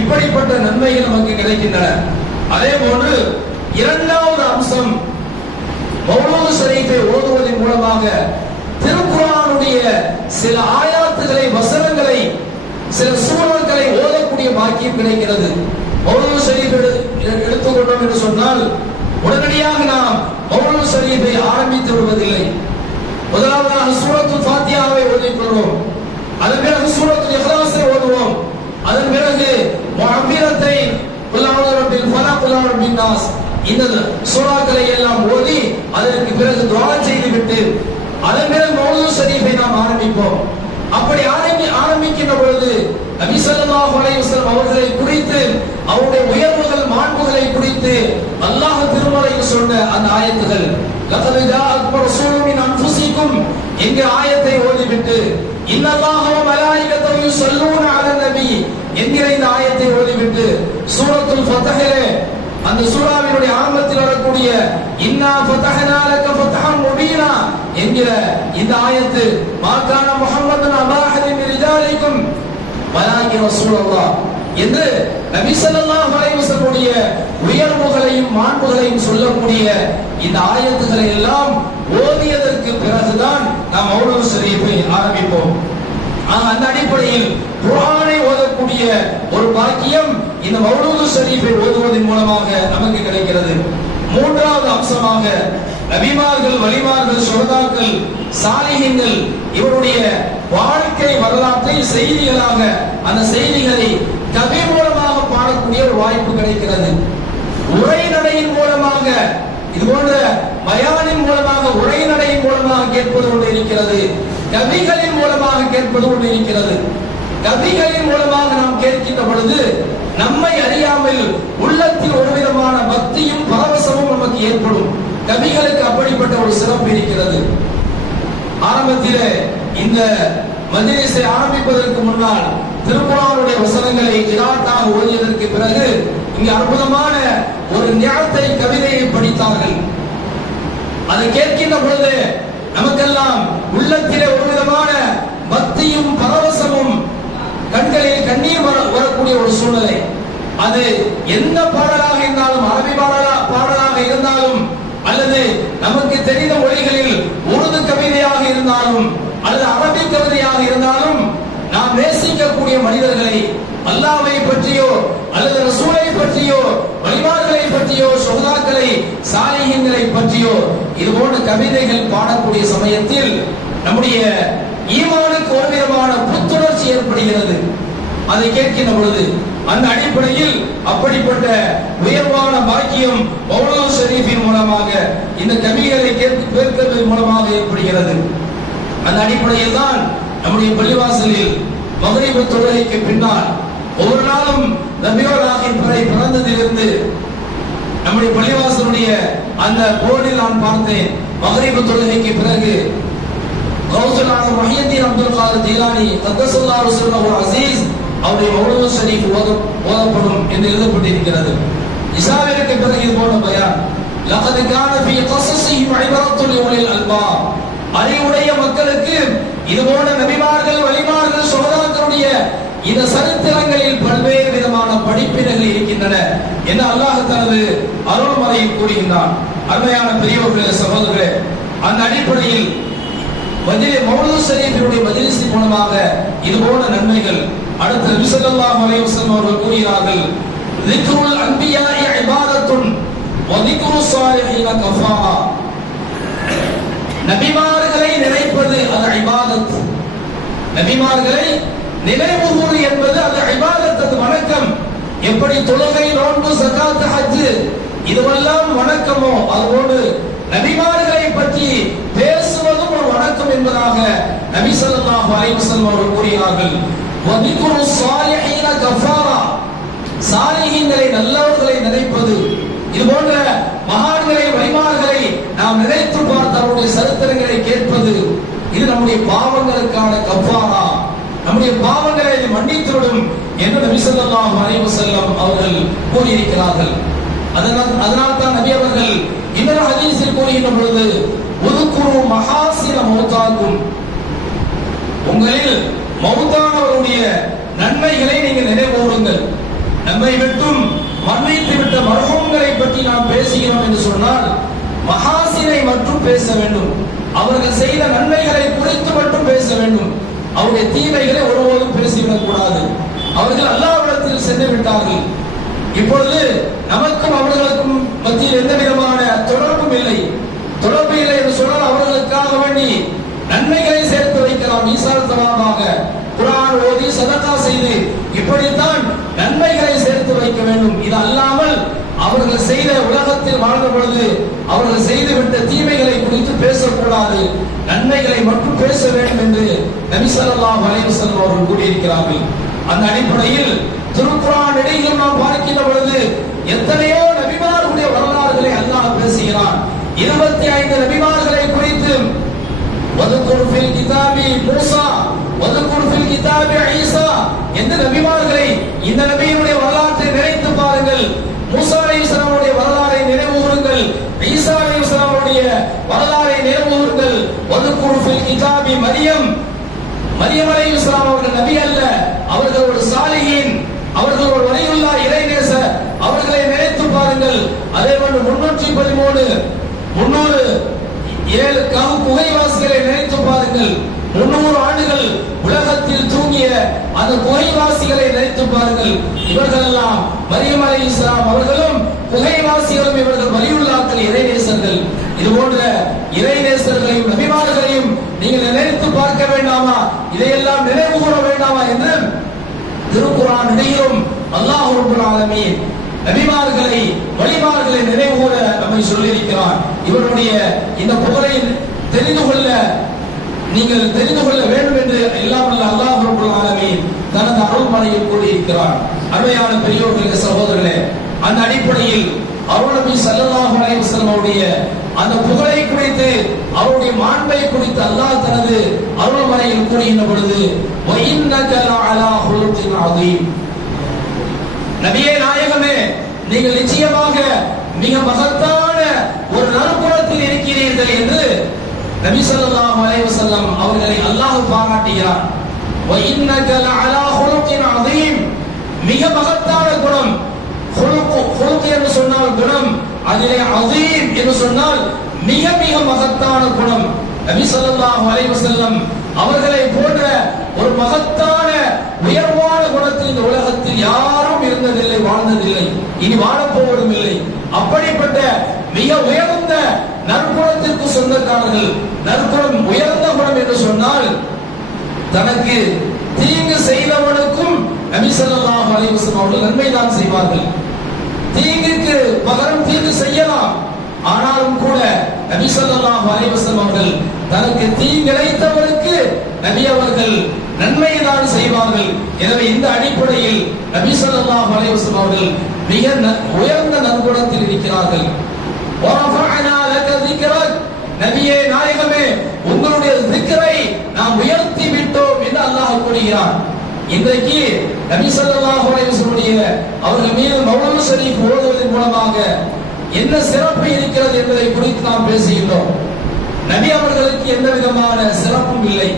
இப்படிப்பட்ட நன்மைகள் நமக்கு கிடைக்கின்றன. அதே போன்று இரண்டாவது அம்சம், மௌலூத் ஷரீஃபை ஓதுவதன் மூலமாக திருக்குர்ஆனுடைய சில ஆயாத்துகளை, வசனங்களை, சில சூரங்களை ஓதக்கூடிய பாக்கியம் கிடைக்கிறது. மௌலூத் ஷரீஃப் எடுத்துக்கொண்டோம் என்று சொன்னால் உடனடியாக நாம் மௌலூத் ஷரீஃபை ஆரம்பித்து விடுவதில்லை. முதலாவதாக சூரத்துல் ஃபாத்திஹாவை ஓதிக்கொள்வோம், அதன் பிறகு சூரத்துல் இக்லாஸை ஓதுவோம், அதன் பிறகு முஅவ்விரத்தை குல் அஊது பில் ஃபலக் குல் அஊது பின் நாஸ் இந்த சூறாக்களை எல்லாம் ஓதி அதற்கு பிறகு துஆ செய்துவிட்டு அதன் பிறகு மௌலூத் ஷரீஃபை நாம் ஆரம்பிப்போம். அப்படி ஆரம்பிக்கின்ற பொழுது நபி ஸல்லல்லாஹு அலைஹி வஸல்லம் அவர்களை குறித்து, அவருடைய உயர்வுகள், மாண்புகளை குறித்து அல்லாஹ் திருமறையில் சொன்ன அந்த ஆயத்துகள், லகத் ஜாஅக்கும் ரசூலுன் மின் அன்ஃபுசிக்கும் என்கிற ஆயத்தை ஓதிவிட்டு இன்னல்லாஹ வ மலாயிகத்துஹு யுஸல்லூன அலன் நபி என்கிற இந்த ஆயத்தை ஓதிவிட்டு சூரத்துல் ஃபத்ஹிலே அந்த சூராவினுடைய ஆரம்பத்தில் வரக்கூடிய இன்னா ஃபதஹ்னா லக ஃபத்ஹன் முபீனா என்கிற இந்த ஆயத்து மாகான முஹம்மதுன் அபாஹதி மின் ரிஜாலிக்கும் வலாகி ரசூலுல்லாஹ் என்று நபி ஸல்லல்லாஹு அலைஹி வஸல்லுடைய உயர்வுகளையும் மாண்புகளையும் சொல்லக்கூடிய இந்த ஆயத்துக்களை எல்லாம் ஓதியதற்கு பிறகுதான் நாம் மௌலூத் ஷரீஃபை ஆரம்பிப்போம். அந்த அடிப்படையில் குர்ஆனை ஓதக்கூடிய ஒரு பாக்கியம் இந்த மௌலூத் ஷரீஃபை ஓதுவதன் மூலமாக நமக்கு கிடைக்கிறது. மூன்றாவது அம்சமாக நபிமார்கள், வலிமார்கள், சுஹதாக்கள், சாலிஹீன்கள் இவருடைய வாழ்க்கை வரலாற்றை செய்திகளாக, அந்த செய்திகளை கவி மூலமாக பாடக்கூடிய ஒரு வாய்ப்பு கிடைக்கிறது. உரைநடையின் மூலமாக, இது போன்ற பயானின் மூலமாக, உரைநடையின் மூலமாக கேட்பது ஒன்று இருக்கிறது, கவிகளின் மூலமாக கேட்பது ஒன்று இருக்கிறது. கவிகளின் மூலமாக நாம் கேட்கின்ற பொழுது நம்மை அறியாமல் உள்ளத்தில் ஒரு விதமான பக்தியும் பரவசமும் நமக்கு ஏற்படும். கவிகளுக்கு அப்படிப்பட்ட ஒரு சிறப்பு இருக்கிறது. ஆரம்பத்திலே இந்த மஜ்லிஸை ஆரம்பிப்பதற்கு முன்னால் திருக்குர்ஆனுடைய வசனங்களை கிராத்தாக ஓதியதற்கு பிறகு இங்கு அற்புதமான ஒரு ஞானத்தை, கவிதையை படித்தார்கள். அதை கேட்கின்ற பொழுது நமக்கெல்லாம் உள்ளத்திலே ஒரு விதமான பக்தியும் பரவசமும், கண்களில் கண்ணீர் வரக்கூடிய ஒரு சூழ்நிலை. அது எந்த பாடலாக இருந்தாலும், அரபி பாடலாக இருந்தாலும், அல்லது நமக்கு தெரிந்த மொழிகளில் உருது கவிதையாக இருந்தாலும், அல்லது அரபி கவிதையாக இருந்தாலும், நாம் நேசிக்கக்கூடிய மனிதர்களை, அல்லாஹ்வை பற்றியோ அல்லது ரசூலை பற்றியோ, வலிமார்களை பற்றியோ, சுஹதாக்களை, சாலிஹீன்களை பற்றியோ இது போன்ற கவிதைகள் பாடக்கூடிய சமயத்தில் நம்முடைய ஈமானுக்கு ஒரு விதமான புத்துணர்ச்சி ஏற்படுகிறது. அதை கேட்கின்ற பொழுது அந்த அடிப்படையில் அப்படிப்பட்ட உயர்வான பாக்கியம் மௌலூத் ஷரீஃபின் மூலமாக, இந்த கவிகளை கேட்பதன் மூலமாக ஏற்படுகிறது. அந்த அடிப்படையில் தான் நம்முடைய பள்ளிவாசலில் மக்ரிப் தொழுகைக்கு பின்னால் ஒவ்வொரு நாளும் ரபியுல் ஆகிர் பிறந்ததிலிருந்து நம்முடைய பள்ளிவாசலுடைய அந்த போர்டில் நான் பார்த்தேன், மக்ரிப் தொழுகைக்கு பிறகு கௌசுல் ஆலம் முஹியுத்தீன் அப்துல் காதிர் ஜீலானி கத்தஸல்லாஹு சிர்ரஹு அஸீஸ் அவருடைய மௌலூத் ஷரீஃப் ஓதப்படும் என்று எழுதப்பட்டிருக்கிறது. இசாவிற்கு பிறகு இது போன்ற பயான், லகத் கான ஃபீ கஸஸிஹிம் இபரத்துல் லிஉலில் அல்பாப், அறிவுடைய மக்களுக்கு இது போன்ற நபிமார்கள், வலிமார்கள், சுஹதாக்களுடைய இந்த சரித்திரங்களில் பல்வேறு விதமான படிப்பினைகள் இருக்கின்றன என்று அல்லாஹ் தனது அருள்மறையில் கூறுகின்றான். அருமையான பெரியவர்களே, சகோதரர்களே, அந்த அடிப்படையில் மௌலூத் ஷரீஃபினுடைய மஜ்லிஸின் மூலமாக இது போன்ற நன்மைகள். அடுத்து நபி ஸல்லல்லாஹு அலைஹி வஸல்லம் அவர்கள் கூறுகிறார்கள், ذிக்ருல் அன்பியாஇ இபாதத்துன் வ ذிக்ருஸ் ஸாலிஹீன கஃபாரா. நபிமார்களை நினைப்பது அது இபாதத், நபிமார்களை நினைவுகூறு என்பது அது இபாதத், அது வணக்கம். எப்படி தொழுகை, நோன்பு, ஸகாத், ஹஜ் இதுவெல்லாம் வணக்கமோ அதுபோன்று நபிமார்களை பற்றி பேசுவதும் ஒரு வணக்கம் என்பதாக நபி ஸல்லல்லாஹு அலைஹி வஸல்லம் அவர்கள் கூறினார்கள். வதிக்ரு ஸாலிஹீன கஃபாரா, சாலிஹீன்களை நல்லவர்களை நினைப்பது, இது போன்ற மகான்களை வலிமார்களை நாம் நினைத்து பார்த்து அவருடைய சரித்திரங்களை கேட்பது, இது நம்முடைய பாவங்களுக்கான கஃபாரா, நம்முடைய பாவங்களை மன்னித்துவிடும் என்று நபி ஸல்லல்லாஹு அலைஹி வஸல்லம் அவர்கள் கூறியிருக்கிறார்கள். அதனால் தான் நபி அவர்கள் இன்னொரு ஹதீஸில் கூறுகின்ற பொழுது உதுகுரு மஹாசின மௌதாக்கும், உங்களில் மௌதானவருடைய நன்மைகளை நீங்கள் நினைவுகூருங்கள். நம்மை விட்டும் மன்னித்து விட்ட மர்ஹூம்களை பற்றி நாம் பேசுகிறோம் என்று சொன்னால் மஹாசினை மட்டும் பேச வேண்டும், அவர்கள் செய்த நன்மைகளை குறித்து மட்டும் பேச வேண்டும். அவருடைய தீமைகளை ஒருபோதும் பேசிவிடக் கூடாது. அவர்கள் அல்லாஹ்விடத்தில் சென்று விட்டார்கள். இப்பொழுது நமக்கும் அவர்களுக்கும் மத்தியில் எந்த விதமான தொடர்பும் இல்லை. தொடர்பு இல்லை என்று சொன்னால் அவர்களுக்காக வேண்டி நன்மைகளை சேர்த்து வைக்கலாம். ஈசால் தவாபாக குர்ஆன் ஓதி சதகா செய்து இப்படித்தான் நன்மைகளை சேர்த்து வைக்க வேண்டும். இது அல்லாமல் அவர்கள் செய்த உலகத்தில் வாழ்ந்த பொழுது அவர்கள் செய்துவிட்ட தீமைகளை குறித்து பேசக்கூடாது, நன்மைகளை மட்டும் பேச வேண்டும் என்று நபி ஸல்லல்லாஹு அலைஹி வஸல்லம் அவர்கள் கூறியிருக்கிறார்கள். அந்த அடிப்படையில் திருக்குர்ஆன் இடையிலும் நாம் பார்க்கின்ற பொழுது எத்தனையோ நபிமார்களுடைய வரலாறுகளை அல்லாஹ் பேசுகிறான். 25 நபிமார்களை குறித்து வதுகுர் ஃபில் கிதாபி மூஸா வதுகுர் ஃபில் கிதாபி ஈசா என்ற நபிமார்களை, இந்த நபியினுடைய வரலாற்றை நினைத்து பாருங்கள். மூஸா அலைஹிஸ்ஸலாமுடைய வரலாறை நினைவுகூருங்கள், ஈசா அலைஹிஸ்ஸலாமுடைய வரலாறை நினைவுகூருங்கள். வதுகுர் ஃபில் கிதாபி மரியம் அலைஹிஸ்ஸலாம் அவர்கள் நபி அல்ல, அவர்கள் ஒரு சாலிஹீன், அவர்கள் ஒரு வலியுல்லா இறைநேச, அவர்களை நினைத்து பாருங்கள். அதே போன்று 313 307 குகைவாசிகளை நினைத்து பாருங்கள். 300 ஆண்டுகள் உலகத்தில் தூங்கிய அந்த குகைவாசிகளை நினைத்து பாருங்கள். இவர்கள் எல்லாம் மரியம் அலைஹிஸ்ஸலாம் அவர்களும் குகைவாசிகளும் இவர்கள் வலியுல்லாக்கள், இறைநேசர்கள். இது போன்ற இறைநேசர்களையும் நபிமார்களையும் நீங்கள் நினைத்து பார்க்க வேண்டாமா, இதையெல்லாம் நினைவு கூற வேண்டாமா என்று திருக்குர்ஆன் இடையிலும் அல்லாஹ் ரப்பல் ஆலமீன் நபிமார்களை வலிமார்களை நினைவுகூர நம்மை சொல்லியிருக்கிறான். இவருடைய இந்த புகழை நீங்கள் தெரிந்து கொள்ள வேண்டும் என்று எல்லாம் வல்ல அல்லாஹ் ரப்பல் ஆலமீன் தனது அருள்மறையில் கூறியிருக்கிறான். அருமையான பெரியோர்களே, சகோதரர்களே, அந்த அடிப்படையில் அருள் நபி ஸல்லல்லாஹு அலைஹி வஸல்லம் அவருடைய அந்த புகழை குறித்து, அவருடைய மாண்பை குறித்து அல்லாஹ் தனது அருள்மறையில் கூறுகின்ற பொழுது வ இன்னக லஅலா ஹுலுகின் அதீம், நபியே நாயகமே, நீங்கள் நிச்சயமாக மிக மகத்தான ஒரு நற்குணத்தில் இருக்கிறீர்கள் என்று நபி ஸல்லல்லாஹு அலைஹி வஸல்லம் அவர்களை அல்லாஹ் பாராட்டுகிறார். வ இன்னக லஅலா ஹுலுகின் அதீம், மிக மகத்தான குணம். ஹுலுக் என்று சொன்னால் குணம், அதிலே அதீம் என்று சொன்னால் மிக மிக மகத்தான குணம். நபி ஸல்லல்லாஹு அலைஹி வஸல்லம் அவர்களை போன்ற ஒரு மகத்தான உயர்வான குணத்தில் இந்த உலகத்தில் யாரும் இருந்ததில்லை, வாழ்ந்ததில்லை, இனி வாழப்போவதும் இல்லை. அப்படிப்பட்ட மிக உயர்ந்த நற்குணத்திற்கு சொந்தக்காரர்கள். நற்குணம் உயர்ந்த குணம் என்று சொன்னால் தனக்கு தீங்கு செய்தவனுக்கும் நபி ஸல்லல்லாஹு அலைஹி வஸல்லம் அவர்கள் நன்மைதான் செய்வார்கள். தீங்குக்கு பகரம் தீங்கு செய்யலாம், ஆனாலும் கூட நபி ஸல்லல்லாஹு அலைஹி வஸல்லம் அவர்கள் தனக்கு தீங்கிழைத்தவருக்கு நபி அவர்கள் நன்மைதான் செய்வார்கள். எனவே இந்த அடிப்படையில் நபி ஸல்லல்லாஹு அலைஹி வஸல்லம் அவர்கள் மிக உயர்ந்த நற்குணத்தில் இருக்கிறார்கள். வரஃபஅனா லக ذிக்ரக், நபியே நாயகமே, உங்களுடைய ذிக்ரை நாம் உயர்த்தி விட்டோம் என்று அல்லாஹ் கூறுகிறார். இன்றைக்கு நபி ஸல்லல்லாஹு அலைஹி வஸல்லம் அவர்கள் மீது மௌலூத் ஷரீஃப் ஓதுவதன் மூலமாக என்ன சிறப்பு இருக்கிறது என்பதை குறித்து நாம் பேசுகின்றோம். நபி அவர்களுக்கு எந்த விதமான சிறப்பும் இல்லை.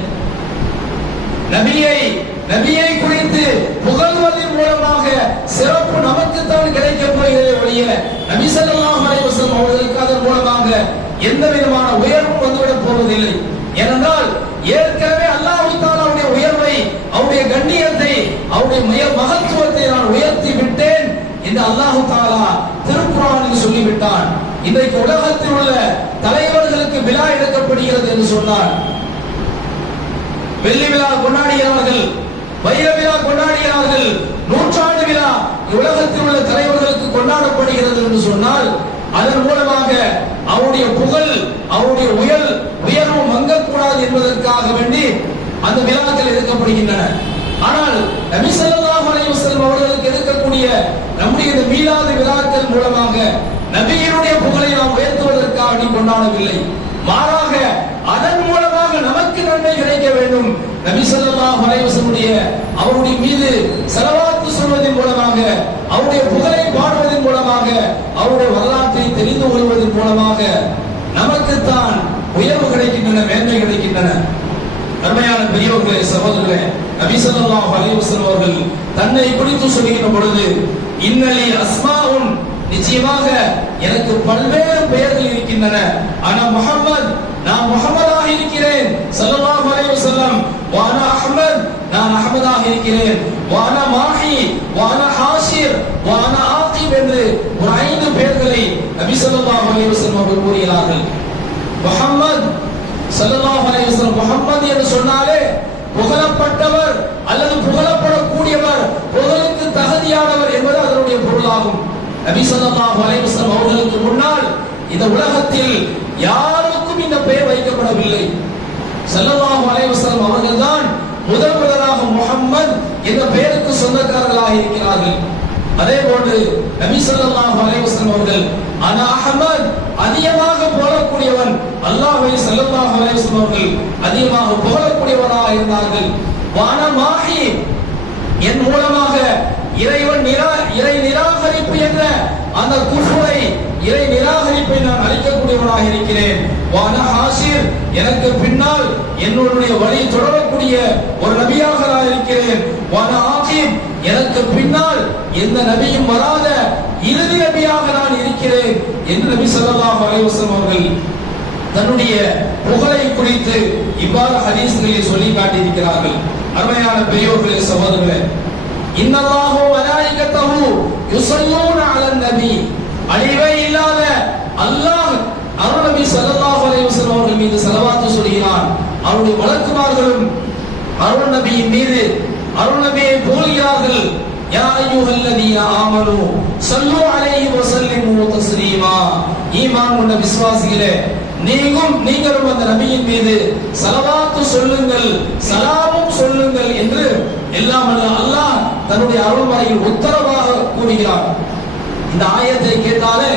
நபியை குறித்து புகழ்வதன் மூலமாக சிறப்பு நமக்குத்தான் கிடைக்கப் போகிறதே ஒழிய நபி ஸல்லல்லாஹு அலைஹி வஸல்லம் அவர்களுக்கு அதன் மூலமாக எந்த விதமான உயர்வும் வந்துவிடப் போவதில்லை. ஏனென்றால் ஏற்கனவே அல்லாஹ் தஆலாவுடைய உயர்வை, அவருடைய கண்ணியத்தை, அவருடைய மகத்துவத்தை நான் உயர்த்தி விட்டேன் என்று அல்லாஹ் தஆலா திருக்குர்ஆனில் சொல்லிவிட்டான். இன்றைக்கு உலகத்தில் உள்ள தலைவர்களுக்கு விழா எடுக்கப்படுகிறது என்று சொன்னார். வெள்ளி விழா கொண்டாடுகிறார்கள், வைர விழா கொண்டாடுகிறார்கள், நூற்றாண்டு விழா உலகத்தில் உள்ள தலைவர்களுக்கு கொண்டாடப்படுகிறது என்று சொன்னால் அதன் மூலமாக அவருடைய புகழ், அவருடைய உயர்வு மங்கக்கூடாது என்பதற்காக வேண்டி அந்த விழாக்கள் எடுக்கப்படுகின்றன. ஆனால் நபி ஸல்லல்லாஹு அலைஹி வஸல்லம் அவர்களுக்கு எடுக்கக்கூடிய நம்முடைய இந்த மீலாது விழாக்கள் மூலமாக நபியினுடைய புகழை நாம் உயர்த்துவதற்காக கொண்டாடவில்லை. மாறாக அதன் மூலமாக நமக்கு நன்மை கிடைக்க வேண்டும். நபி ஸல்லல்லாஹு அலைஹி வஸல்லம் அவருடைய மீது ஸலவாத் சொல்வதன் மூலமாக, அவருடைய புகழை பாடுவதன் மூலமாக, அவருடைய வரலாற்றை தெரிந்து கொள்வதன் மூலமாக நமக்குத்தான் உயர்வு கிடைக்கின்றன, மேன்மை கிடைக்கின்றன. அருமையான பெரியவர்களே, சகோதரர்களே, நபி ஸல்லல்லாஹு அலைஹி வஸல்லம் அவர்கள் தன்னை குறித்து சொல்கிற பொழுது இன்னலி அஸ்மாஉன், நிச்சயமாக எனக்கு பல்வேறு பெயர்கள் இருக்கின்றன. ஆனா முஹம்மத், நான் முஹம்மதாக இருக்கிறேன் ஸல்லல்லாஹு அலைஹி வஸல்லம். வானா அஹ்மத், நான் அஹ்மதாக இருக்கிறேன். வானா மாஹி, வானா ஹாஷிர், வானா ஆகிப் என்று ஒரு 5 பெயர்களை நபி ஸல்லல்லாஹு அலைஹி வஸல்லம் அவர்கள் கூறுகிறார்கள். முஹம்மத் ஸல்லல்லாஹு அலைஹி வஸல்லம், முஹம்மது என்று சொன்னாலே புகழப்பட்டவர் அல்லது புகழப்படக்கூடியவர், புகழுக்கு தகுதியானவர் என்பது அதனுடைய பொருளாகும். நபி ஸல்லல்லாஹு அலைஹி வஸல்லம் அவர்களுக்கு முன்னால் இந்த உலகத்தில் யாருக்கும் இந்த பெயர் வைக்கப்படவில்லை. ஸல்லல்லாஹு அலைஹி வஸல்லம் அவர்கள்தான் முதலாக முஹம்மத் என்ற பெயருக்கு சொந்தக்காரர்களாக இருக்கிறார்கள். அதே போன்று நபி ஸல்லல்லாஹு அலைஹி வஸல்லம் அவர்கள் அனா அஹ்மத், அதிகமாக புகழக்கூடியவன், அல்லாஹ்வை ஸல்லல்லாஹு அலைஹி வஸல்லம் அவர்கள் அதிகமாக புகழக்கூடியவராக இருந்தார்கள். வானா மாஹி, என் மூலமாக இறை நிராகரிப்பு என்ற அந்த குஃபரை, இறை நிராகரிப்பை நான் அளிக்கக்கூடியவனாக இருக்கிறேன். வானா ஹாஷிர், எனக்கு பின்னால் என்னுடைய வழி தொடரக்கூடிய ஒரு நபியாக நான் இருக்கிறேன். வானா ஆகிப், எனக்கு பின்னால் எந்த நபியும் வராத இறுதி நபியாக நான் இருக்கிறேன் என்று நபி ஸல்லல்லாஹு அலைஹி வஸல்லம் அவர்கள் தன்னுடைய புகழை குறித்து இவ்வாறு ஹதீஸ்களில் சொல்லி காட்டியிருக்கிறார்கள். அருமையான பெரியோர்களே, சகோதரர்களே, இன்னல்லாஹு வ மலாயிகத்தஹு யுஸல்லூன அலன் நபி, அழிவே இல்லாத அல்லாஹ் அருள் நபி ஸல்லல்லாஹு அலைஹி வஸல்லம் அவர்கள் மீது ஸலவாத் சொல்கிறான். அவருடைய மலக்குமார்களும் அருள் நபியின் மீது அருள் நபியை புகழ்கிறார்கள். யா அய்யுஹல்லதீன ஆமனூ ஸல்லூ அலைஹி வ ஸல்லிமூ தஸ்லீமா, ஈமான் கொண்ட விசுவாசிகளே, நீங்களும் அந்த நபியின் மீது ஸலவாத் சொல்லுங்கள், சலாமும் சொல்லுங்கள் என்று எல்லாம் அல்லாஹ் தன்னுடைய அருள்மறையில் உத்தரவாக கூறுகிறார். இந்த ஆயத்தை கேட்டாலே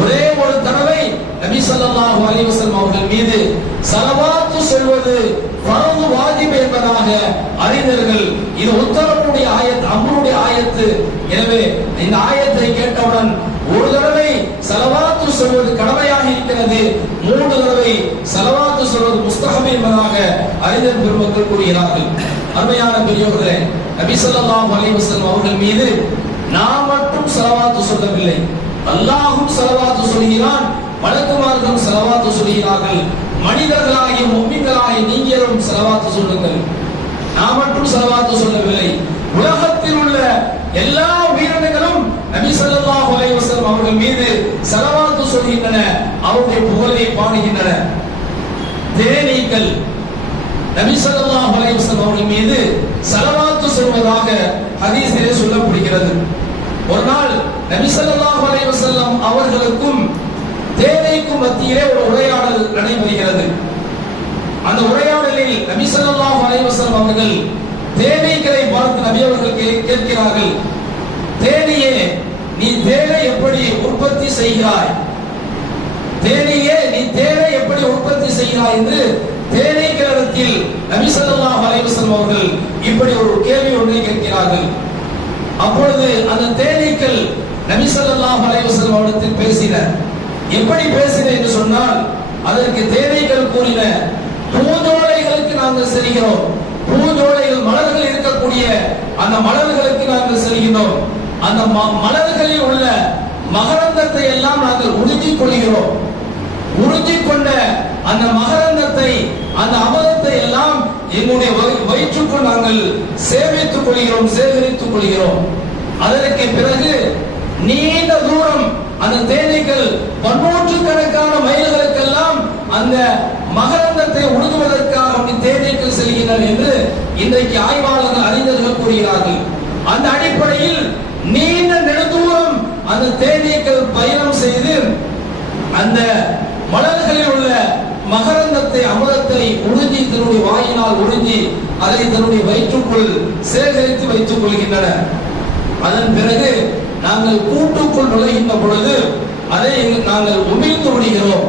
ஒரே ஒரு தடவை நபி ஸல்லல்லாஹு அலைஹி வஸல்லம் அவர்கள் மீது ஸலவாத் சொல்வது ஃபர்து வாஜிப் என்பதாக அறிஞர்கள். இது உத்தரவுடைய ஆயத், அம்ருடைய ஆயத்து. எனவே இந்த ஆயத்தை கேட்டவுடன் ஒரு தடவை ஸலவாத் சொல்வது கடமையாக இருக்கிறது, 3 தடவை ஸலவாத் சொல்வது முஸ்தஹப் என்பதாக அறிஞர் பெருமக்கள் கூறுகிறார்கள். அருமையான பெரியவர்களே, நபி ஸல்லல்லாஹு அலைஹி வஸல்லம் அவர்கள் மீது நாம் மட்டும் ஸலவாத் சொல்லவில்லை, அல்லாஹ்வும் ஸலவாத் சொல்கிறான், மலக்குமார்களும் ஸலவாத் சொல்கிறார்கள். மனிதர்களாகிய முஃமின்களாகிய நீங்களும் ஸலவாத் சொல்லுங்கள். நாம் மட்டும் ஸலவாத் சொல்லவில்லை, உலகத்தில் உள்ள எல்லா உயிரினங்களும் நபி ஸல்லல்லாஹு அலைஹி வஸல்லம் அவர்கள் மீது ஸலவாத் சொல்கின்றன, அவருடைய புகழை பாடுகின்றன. தேனீக்கள் நபி ஸல்லல்லாஹு அலைஹி வஸல்லம் அவர்கள் மீது ஸலவாத் சொல்வதாக ஹதீஸிலே சொல்லப்படுகிறது. ஒரு நாள் நபி ஸல்லல்லாஹு அலைஹி வஸல்லம் அவர்களுக்கும் தேவைக்கும் மத்தியிலே ஒரு உரையாடல் நடைபெறுகிறது. அந்த உரையாடலில் நபி ஸல்லல்லாஹு அலைஹி வஸல்லம் அவர்கள் தேனீக்களை பார்த்து நபி அவர்கள் கேட்கிறார்கள், தேனியே, நீ தேனை எப்படி உற்பத்தி செய்கிறாய்? தேனியே, நீ தேனை எப்படி உற்பத்தி செய்கிறாய் என்று தேனீக்களிடத்தில் நபி ஸல்லல்லாஹு அலைஹி வஸல்லம் அவர்கள் இப்படி ஒரு கேள்வி ஒன்றை கேட்கிறார்கள். அப்பொழுது அந்த தேனீக்கள் நபி ஸல்லல்லாஹு அலைஹி வஸல்லம் அவரிடத்தில் பேசின. எப்படி பேசின என்று சொன்னால், அதற்கு தேனீக்கள் கூறின, பூஞ்சோலைகளுக்கு நாங்கள் செல்கிறோம், பூஞ்சோலைகள் மலர்கள் இருக்கக்கூடிய அந்த மலர்களுக்கு நாங்கள் செல்கிறோம், அந்த மலர்களில் உள்ள மகரந்தத்தை எல்லாம் நாங்கள் உறிஞ்சிக் கொள்கிறோம், உறிஞ்சிக் கொண்ட அந்த மகரந்தத்தை, அந்த அமிர்தத்தை எல்லாம் எங்களுடைய வயிற்றுக்குள் நாங்கள் சேமித்துக் கொள்கிறோம், சேகரித்துக் கொள்கிறோம். அதற்கு பிறகு நீண்ட தூரம் அந்த தேனீக்கள் 100 கணக்கான மைல்களுக்கெல்லாம் அந்த மகரந்தத்தை உழுதுவதற்காக அப்படி தேனீக்கள் செல்கின்றன என்று இன்றைக்கு ஆய்வாளர்கள் அறிஞர்கள் கூறுகிறார்கள். அந்த அடிப்படையில் நீண்ட நெடுந்தூரம் அந்த தேனீக்கள் பயணம் செய்து அந்த மலர்களில் உள்ள மகரந்தத்தை அமிர்தத்தை உறிஞ்சி தன்னுடைய வாயினால் உறிஞ்சி அதை தன்னுடைய வயிற்றுக்குள் சேகரித்து வைத்துக் கொள்கின்றன. அதன் பிறகு நாங்கள் கூட்டுக்குள் நுழைகின்ற பொழுது அதை நாங்கள் உமிழ்ந்து விடுகிறோம்.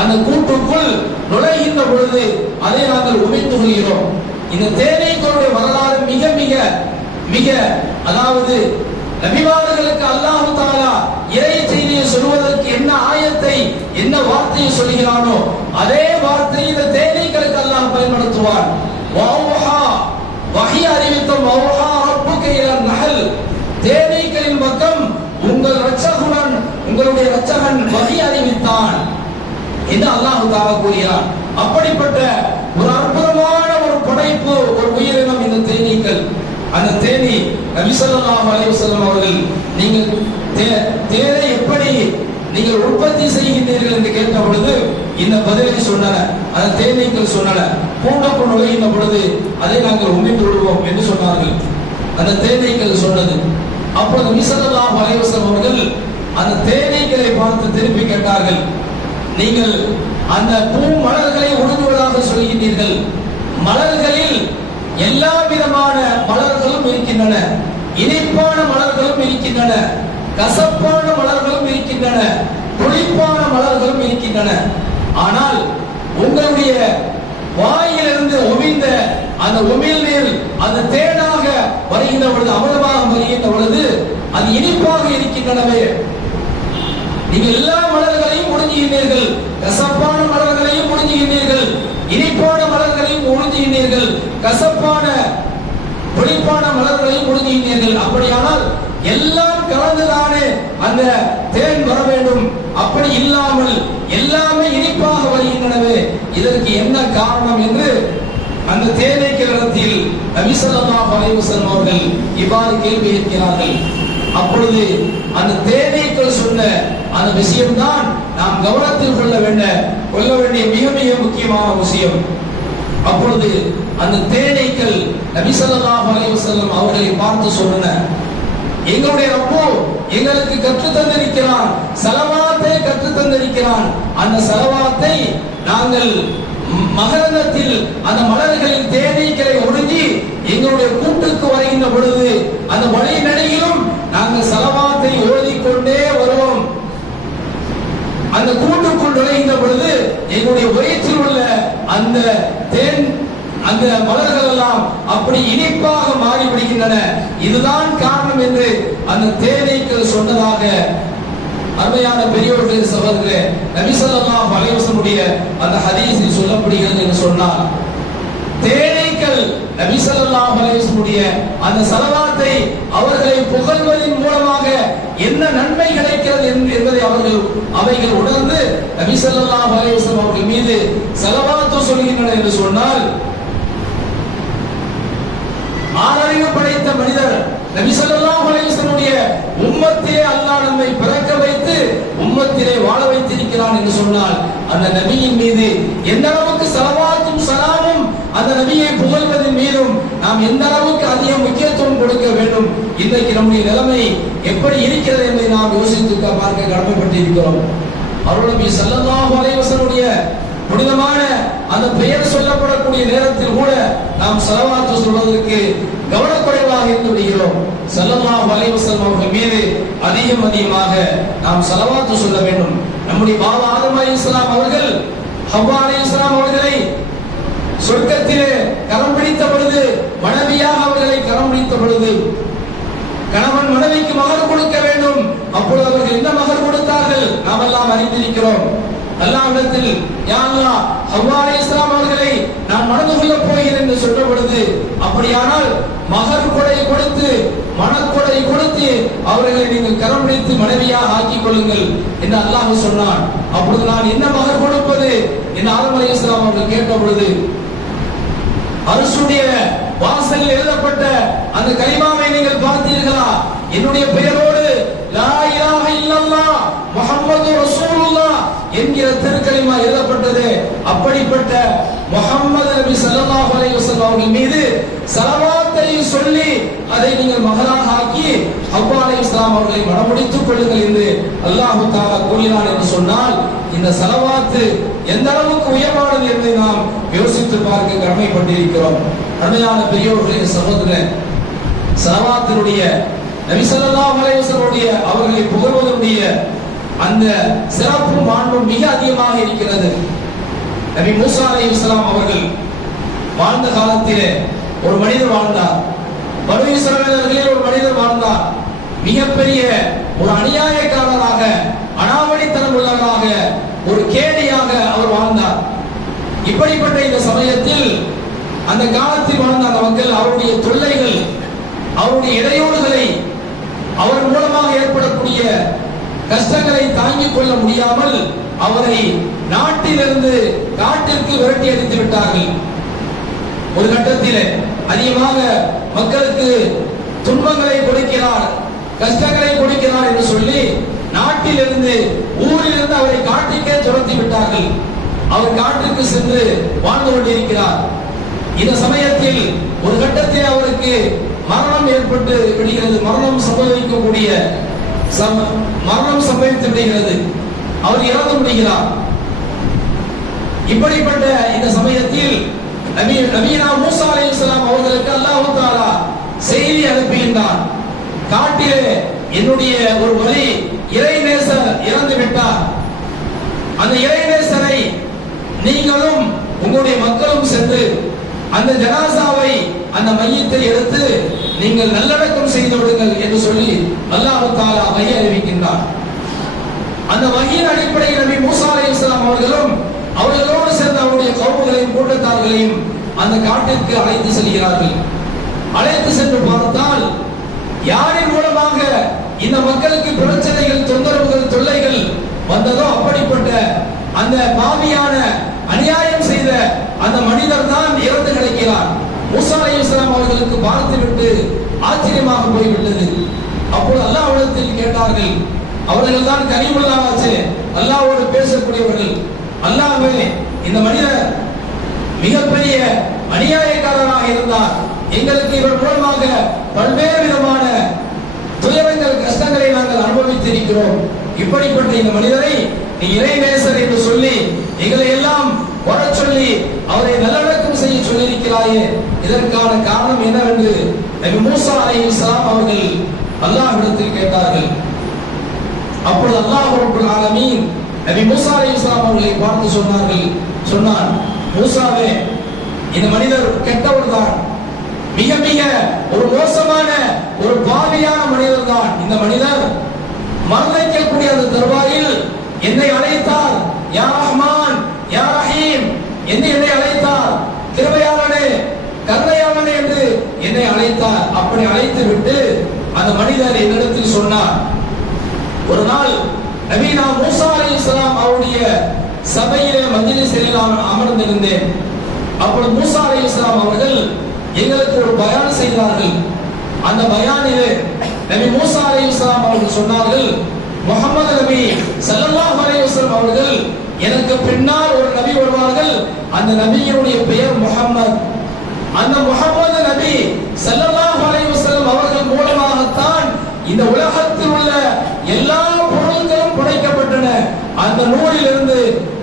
அந்த கூட்டுக்குள் நுழைகின்ற பொழுது அதை நாங்கள் உமிழ்ந்து கொள்கிறோம். இந்த தேனீக்களுடைய வரலாறு மிக மிக மிக அதாவது நபிமார்களுக்கு அல்லாஹ் தஆலா இறை செய்தியை சொல்வதற்கு என்ன ஆயத்தை என்ன வார்த்தையை சொல்கிறானோ அதே வார்த்தையை இந்த தேனீக்களுக்கு அல்லாஹ் பயன்படுத்துவார். வௌஹா வஹி அறிவித்தம் வௌஹா ரப்புக இலா நஹல், தேனீக்களின் பக்கம் உங்கள் இரட்சகன் உங்களுடைய இரட்சகன் வஹி அறிவித்தான் என்று அல்லாஹ் தஆலா கூறுகிறார். அப்படிப்பட்ட ஒரு அற்புதமான ஒரு படைப்பு ஒரு உயிரினம் இந்த தேனீக்கள். அந்த தேனி நபி ஸல்லல்லாஹு அலைஹி வஸல்லம் அவர்கள் நீங்கள் தேனை எப்படி நீங்கள் உற்பத்தி செய்கின்றீர்கள் என்று கேட்ட பொழுது இந்த பதிலை சொன்னனர். அந்த தேனீக்கள் சொன்னன, கூண்டுக்குள் நுழைகின்ற பொழுது அதை நாங்கள் உமிழ்ந்து விடுவோம் என்று சொன்னார்கள். அந்த தேனீக்கள் சொன்னது. அப்பொழுது நபி ஸல்லல்லாஹு அலைஹி வஸல்லம் அவர்கள் அந்த தேனீக்களை பார்த்து திருப்பி கேட்டார்கள், நீங்கள் அந்த பூ மலர்களை உழுதுவதாக சொல்கின்றீர்கள், மலர்களில் எல்லா விதமான மலர்களும் இருக்கின்றன, இனிப்பான மலர்களும் இருக்கின்றன, கசப்பான மலர்களும் இருக்கின்றன, புளிப்பான மலர்களும் இருக்கின்றன. ஆனால் உங்களுடைய வாயிலிருந்து உமிழ்ந்த அந்த உமிழ்நீர் அது தேனாக வருகின்ற பொழுது அமிர்தமாக வருகின்ற பொழுது அது இனிப்பாக இருக்கின்றனவே. நீங்கள் எல்லா மலர்களையும் முடிஞ்சுகின்றீர்கள், கசப்பான மலர்களையும் முடிஞ்சுகின்றீர்கள், இனிப்பான மலர்களையும் உறிஞ்சுகின்றீர்கள், கசப்பான புளிப்பான மலர்களையும் உறிஞ்சுகின்றீர்கள். அப்படியானால் எல்லாம் கலந்துதானே அந்த தேன் வர வேண்டும். அப்படி இல்லாமல் எல்லாமே இனிப்பாக வருகின்றனவே, இதற்கு என்ன காரணம் என்று அந்த தேனீக்களிடத்தில் நபி ஸல்லல்லாஹு அலைஹி வஸல்லம் அவர்கள் இவ்வாறு கேள்வி கேட்கிறார்கள். அப்பொழுது அந்த தேனீக்கள் சொன்ன அந்த விஷயம்தான் நாம் கவனத்தில் கொள்ள வேண்டிய மிக மிக முக்கியமான விஷயம். அப்பொழுது அந்த தேனீக்கள் நபி ஸல்லல்லாஹு அலைஹி வஸல்லம் அவர்களை பார்த்து சொன்னன, எங்களுடைய ரப்பு எங்களுக்கு கற்றுத் தந்திருக்கிறான், ஸலவாத்தை கற்றுத் தந்திருக்கிறான். அந்த ஸலவாத்தை நாங்கள் மகரந்தத்தில் அந்த மலர்களின் தேனீக்களை ஒடுங்கி எங்களுடைய கூட்டுக்கு வருகின்ற பொழுது அந்த வழி நடையிலும் நாங்கள் ஸலவாத்தை ஓதிக்கொண்டே வருவோம். அந்த கூட்டுக்குள் நுழைகின்ற பொழுது எங்களுடைய வயிற்றில் உள்ள அந்த தேன் அந்த மலர்கள் எல்லாம் அப்படி இனிப்பாக மாறிவிடுகின்றன. இதுதான் காரணம் என்று அந்த தேனீக்கள் சொன்னதாக அருமையான பெரியோர்களே சகோதரர்களே நபி ஸல்லல்லாஹு அலைஹி வஸல்லம் அந்த ஹதீஸில் சொல்லப்படுகிறது என்று சொன்னார். தேனீக்கள் நபி ஸல்லல்லாஹு அலைஹி வஸல்லம் அந்த ஸலவாத்தை அவர்களை புகழ்வதின் மூலமாக என்ன நன்மை கிடைக்கிறது என்பதை அவைகள் உணர்ந்து நபி ஸல்லல்லாஹு அலைஹி வஸல்லம் அவர்கள் மீது ஸலவாத்து சொல்கின்றன என்று சொன்னால், ஆறறிவு படைத்த மனிதர் நபி ஸல்லல்லாஹு அலைஹி வஸல்லம் உம்மத்திலே அல்லாஹ் நம்மை பிறக்க வைத்து உம்மத்திலே வாழ வைத்திருக்கிறான் என்று சொன்னால் அந்த நபியின் மீது எந்த அளவுக்கு ஸலவாத்தும் ஸலாமும் அந்த நபியை புகழ்வதன் மீதும் நாம் எந்த அளவுக்கு அதிக முக்கியத்துவம் கொடுக்க வேண்டும். இன்றைக்கு நம்முடைய நிலைமை எப்படி இருக்கிறது என்பதை நாம் யோசித்து பார்க்க கடமைப்பட்டிருக்கிறோம். அருள் நபி ஸல்லல்லாஹு அலைஹி வஸல்லம் புனிதமான அந்த பெயர் சொல்லப்படக்கூடிய நேரத்தில் கூட நாம் ஸலவாத்து சொல்வதற்கு கவனக்குறைவாக இருந்து விடுகிறோம். ஸல்லல்லாஹு அலைஹி வஸல்லம் அவர்கள் மீது அதிகமாக நாம் ஸலவாத்து சொல்ல வேண்டும். நம்முடைய பாபா ஆதம் அலைஹிஸ்ஸலாம் அவர்கள் ஹவ்வா அலைஹிஸ்ஸலாம் அவர்களை சொர்க்கத்திலே கரம் பிடித்த பொழுது, மனைவியாக அவர்களை கரம் பிடித்த பொழுது, கணவன் மனைவிக்கு மகர் கொடுக்க வேண்டும். அப்பொழுது அவர்கள் என்ன மகர் கொடுத்தார்கள் நாம் எல்லாம் அறிந்திருக்கிறோம். அல்லாஹ்விடத்தில் யா அல்லாஹ் ஹவ்வா அலைஹிஸ்ஸலாம் அவர்களை நான் மணந்து கொள்ளப் போகிறேன் என்று சொன்ன பொழுது, அப்படியானால் மகர் கொடை கொடுத்து மணக்கொடை கொடுத்து அவர்களை நீங்கள் கரம் பிடித்து மனைவியாக ஆக்கிக் கொள்ளுங்கள் என்று அல்லாஹ் சொன்னான். அப்பொழுது நான் என்ன மகர் கொடுப்பது என்று ஆதம் அலைஹிஸ்ஸலாம் அவர்கள் கேட்ட பொழுது, அரசுடைய வாசலில் எழுதப்பட்ட அந்த கலிமாவை நீங்கள் பார்த்தீர்களா? என்னுடைய பெயரோடு லா இலாஹ இல்லல்லாஹ் முஹம்மது ரசூலுல்லாஹ் என்கிற திருக்கலிமா எழுதப்பட்டது. அப்படிப்பட்ட முஹம்மது நபி ஸல்லல்லாஹு அலைஹி வஸல்லம் அவர்கள் மீது ஸலவாத்தை சொல்லி அதை நீங்கள் மகனாக ஆக்கி ஹவ்வா அலைஹிஸ்ஸலாம் அவர்களை மணமுடித்துக் கொள்ளுங்கள் என்று அல்லாஹ் தஆலா கூறினார் என்று சொன்னால் இந்த ஸலவாத்து எந்த அளவுக்கு உயர்வானது என்பதை நாம் யோசித்து பார்க்க கடமைப்பட்டிருக்கிறோம். அருமையான பெரியோர்களே, சகோதரர்களே, ஸலவாத்தினுடைய நபி ஸல்லல்லாஹு அலைஹி வஸல்லம் அவர்களை புகழ்வதனுடைய அந்த சிறப்பு மாண்பும் மிக அதிகமாக இருக்கிறது. நபி மூசா அலைஹிஸ்ஸலாம் அவர்கள் வாழ்ந்த காலத்திலே ஒரு மனிதர் வாழ்ந்தார். பனு இஸ்ரவேலர்களில் ஒரு மனிதர் வாழ்ந்தார். மிகப்பெரிய ஒரு அநியாயக்காரராக, அனாவடித்தனம் உள்ளவராக, ஒரு கேடியாக அவர் வாழ்ந்தார். இப்படிப்பட்ட இந்த சமயத்தில் அந்த காலத்தில் வாழ்ந்த அந்த மக்கள் அவருடைய தொல்லைகள், அவருடைய இடையூறுகளை, அவர் மூலமாக ஏற்படக்கூடிய கஷ்டங்களை தாங்கிக் கொள்ள முடியாமல் அவரை நாட்டிலிருந்து காட்டிற்கு விரட்டி அடித்து விட்டார்கள். ஒரு கட்டத்திலே அதிகமாக மக்களுக்கு துன்பங்களை கொடுக்கிறார், கஷ்டங்களை கொடுக்கிறார் என்று சொல்லி நாட்டிலிருந்து, ஊரிலிருந்து அவரை காட்டிற்கே துரத்தி விட்டார்கள். அவர் காட்டிற்கு சென்று வாழ்ந்து கொண்டிருக்கிறார். இந்த சமயத்தில் ஒரு கட்டத்தில் அவருக்கு மரணம் ஏற்பட்டு விடுகிறது. மரணம் சம்பவித்து விடுகிறது. அவர் இறந்து விடுகிறார். இப்படிப்பட்ட இந்த சமயத்தில் நபீனா மூசா அலைஹிஸ்ஸலாம் அவர்களுக்கு அல்லாஹ் தஆலா செய்தி அனுப்புகின்றார். காட்டிலே என்னுடைய ஒரு வலி இறைநேசர் இறந்து விட்டார். அந்த இறைநேசரை நீங்களும் உங்களுடைய மக்களும் சென்று அந்த ஜனாசாவை, அந்த மையத்தை எடுத்து நீங்கள் நல்லடக்கம் செய்து விடுங்கள் என்று சொல்லி அல்லாஹ் தஆலா வஹி அறிவிக்கின்றார். அந்த வஹியின் அடிப்படையில் நபி மூசா அலைஹிஸ்ஸலாம் அவர்களும் அவர்களோடு சேர்ந்த அவருடைய கவுமுகளையும் கூட்டத்தார்களையும் அந்த காட்டிற்கு அழைத்து செல்கிறார்கள். அழைத்து சென்று பார்த்தால் யாரின் மூலமாக இந்த மக்களுக்கு பிரச்சனைகள், தொந்தரவுகள், தொல்லைகள் வந்ததோ அப்படிப்பட்ட அந்த பாவியான, அநியாயம் செய்த அந்த மனிதர் தான் இறந்து கிடக்கிறார். மூசா அலைஹிஸ்ஸலாம் அவர்களுக்கு பார்த்துவிட்டு ஆச்சரியமாக போய்விட்டது. அப்போது அல்லாஹ்விடத்தில் கேட்டார்கள். அவர்கள் தான் கரீமுல்லாஹ், அல்லாஹ்வோடு பேசக்கூடியவர்கள். அல்லாஹ்வே, இந்த மனிதர் மிகப்பெரிய அநியாயக்காரராக இருந்தார். எங்களுக்கு இவர் மூலமாக பல்வேறு விதமான துயரங்கள், கஷ்டங்களை நாங்கள் அனுபவித்திருக்கிறோம். இப்படிப்பட்ட இந்த மனிதரை நீ இறைநேசர் என்று சொல்லி எங்களை எல்லாம் வர சொல்லி அவரை நல்லடக்கம் செய்ய சொல்லியிருக்கிறாயே, இதற்கான காரணம் என்னவென்று நபி மூசா அலைஹிஸ்ஸலாம் அவர்கள் அல்லாஹ்விடத்தில் கேட்டார்கள். அப்பொழுது அல்லாஹ் ரப்பல் ஆலமீன் நபி மூசா அலைஹிஸ்ஸலாம் அவர்களை பார்த்து சொன்னார், மூசாவே, இந்த மனிதர் கெட்டவர் தான், மிக மிக ஒரு மோசமான, ஒரு பாவியான மனிதர் தான். இந்த மனிதர் மரணிக்கக்கூடிய அந்த தருவாயில் என்னை அழைத்தார், யா ரஹ்மான் யா ரஹீம், என்னை அழைத்தார், கிருபையாளனே, கருணையாளனே என்று என்னை அழைத்தார். அப்படி அழைத்து விட்டு அந்த மனிதர் என்னிடத்தில் சொன்னார், ஒரு நாள் நபீனா மூசா அலைஹிஸ்ஸலாம் அவருடைய சபையிலே மஜ்லிஸில் நான் அமர்ந்திருந்தேன். அப்பொழுது மூசா அலைஹிஸ்ஸலாம் அவர்கள் எங்களுக்கு ஒரு பயான் செய்தார்கள். அந்த பயானிலே நபி மூசா அலைஹிஸ்ஸலாம் அவர்கள் சொன்னார்கள், முஹம்மது நபி ஸல்லல்லாஹு அலைஹி வஸல்லம் அவர்கள் எனக்கு பின்னால் ஒரு நபி வருவார்கள். அந்த நபியினுடைய பெயர் முஹம்மது. அந்த முஹம்மது நபி ஸல்லல்லாஹு அலைஹி வஸல்லம் அவர்கள் மூலமாகத்தான் இந்த உலகத்தில் உள்ள எல்லா பொருட்களும் படைக்கப்பட்டன. அந்த நூலிலிருந்து,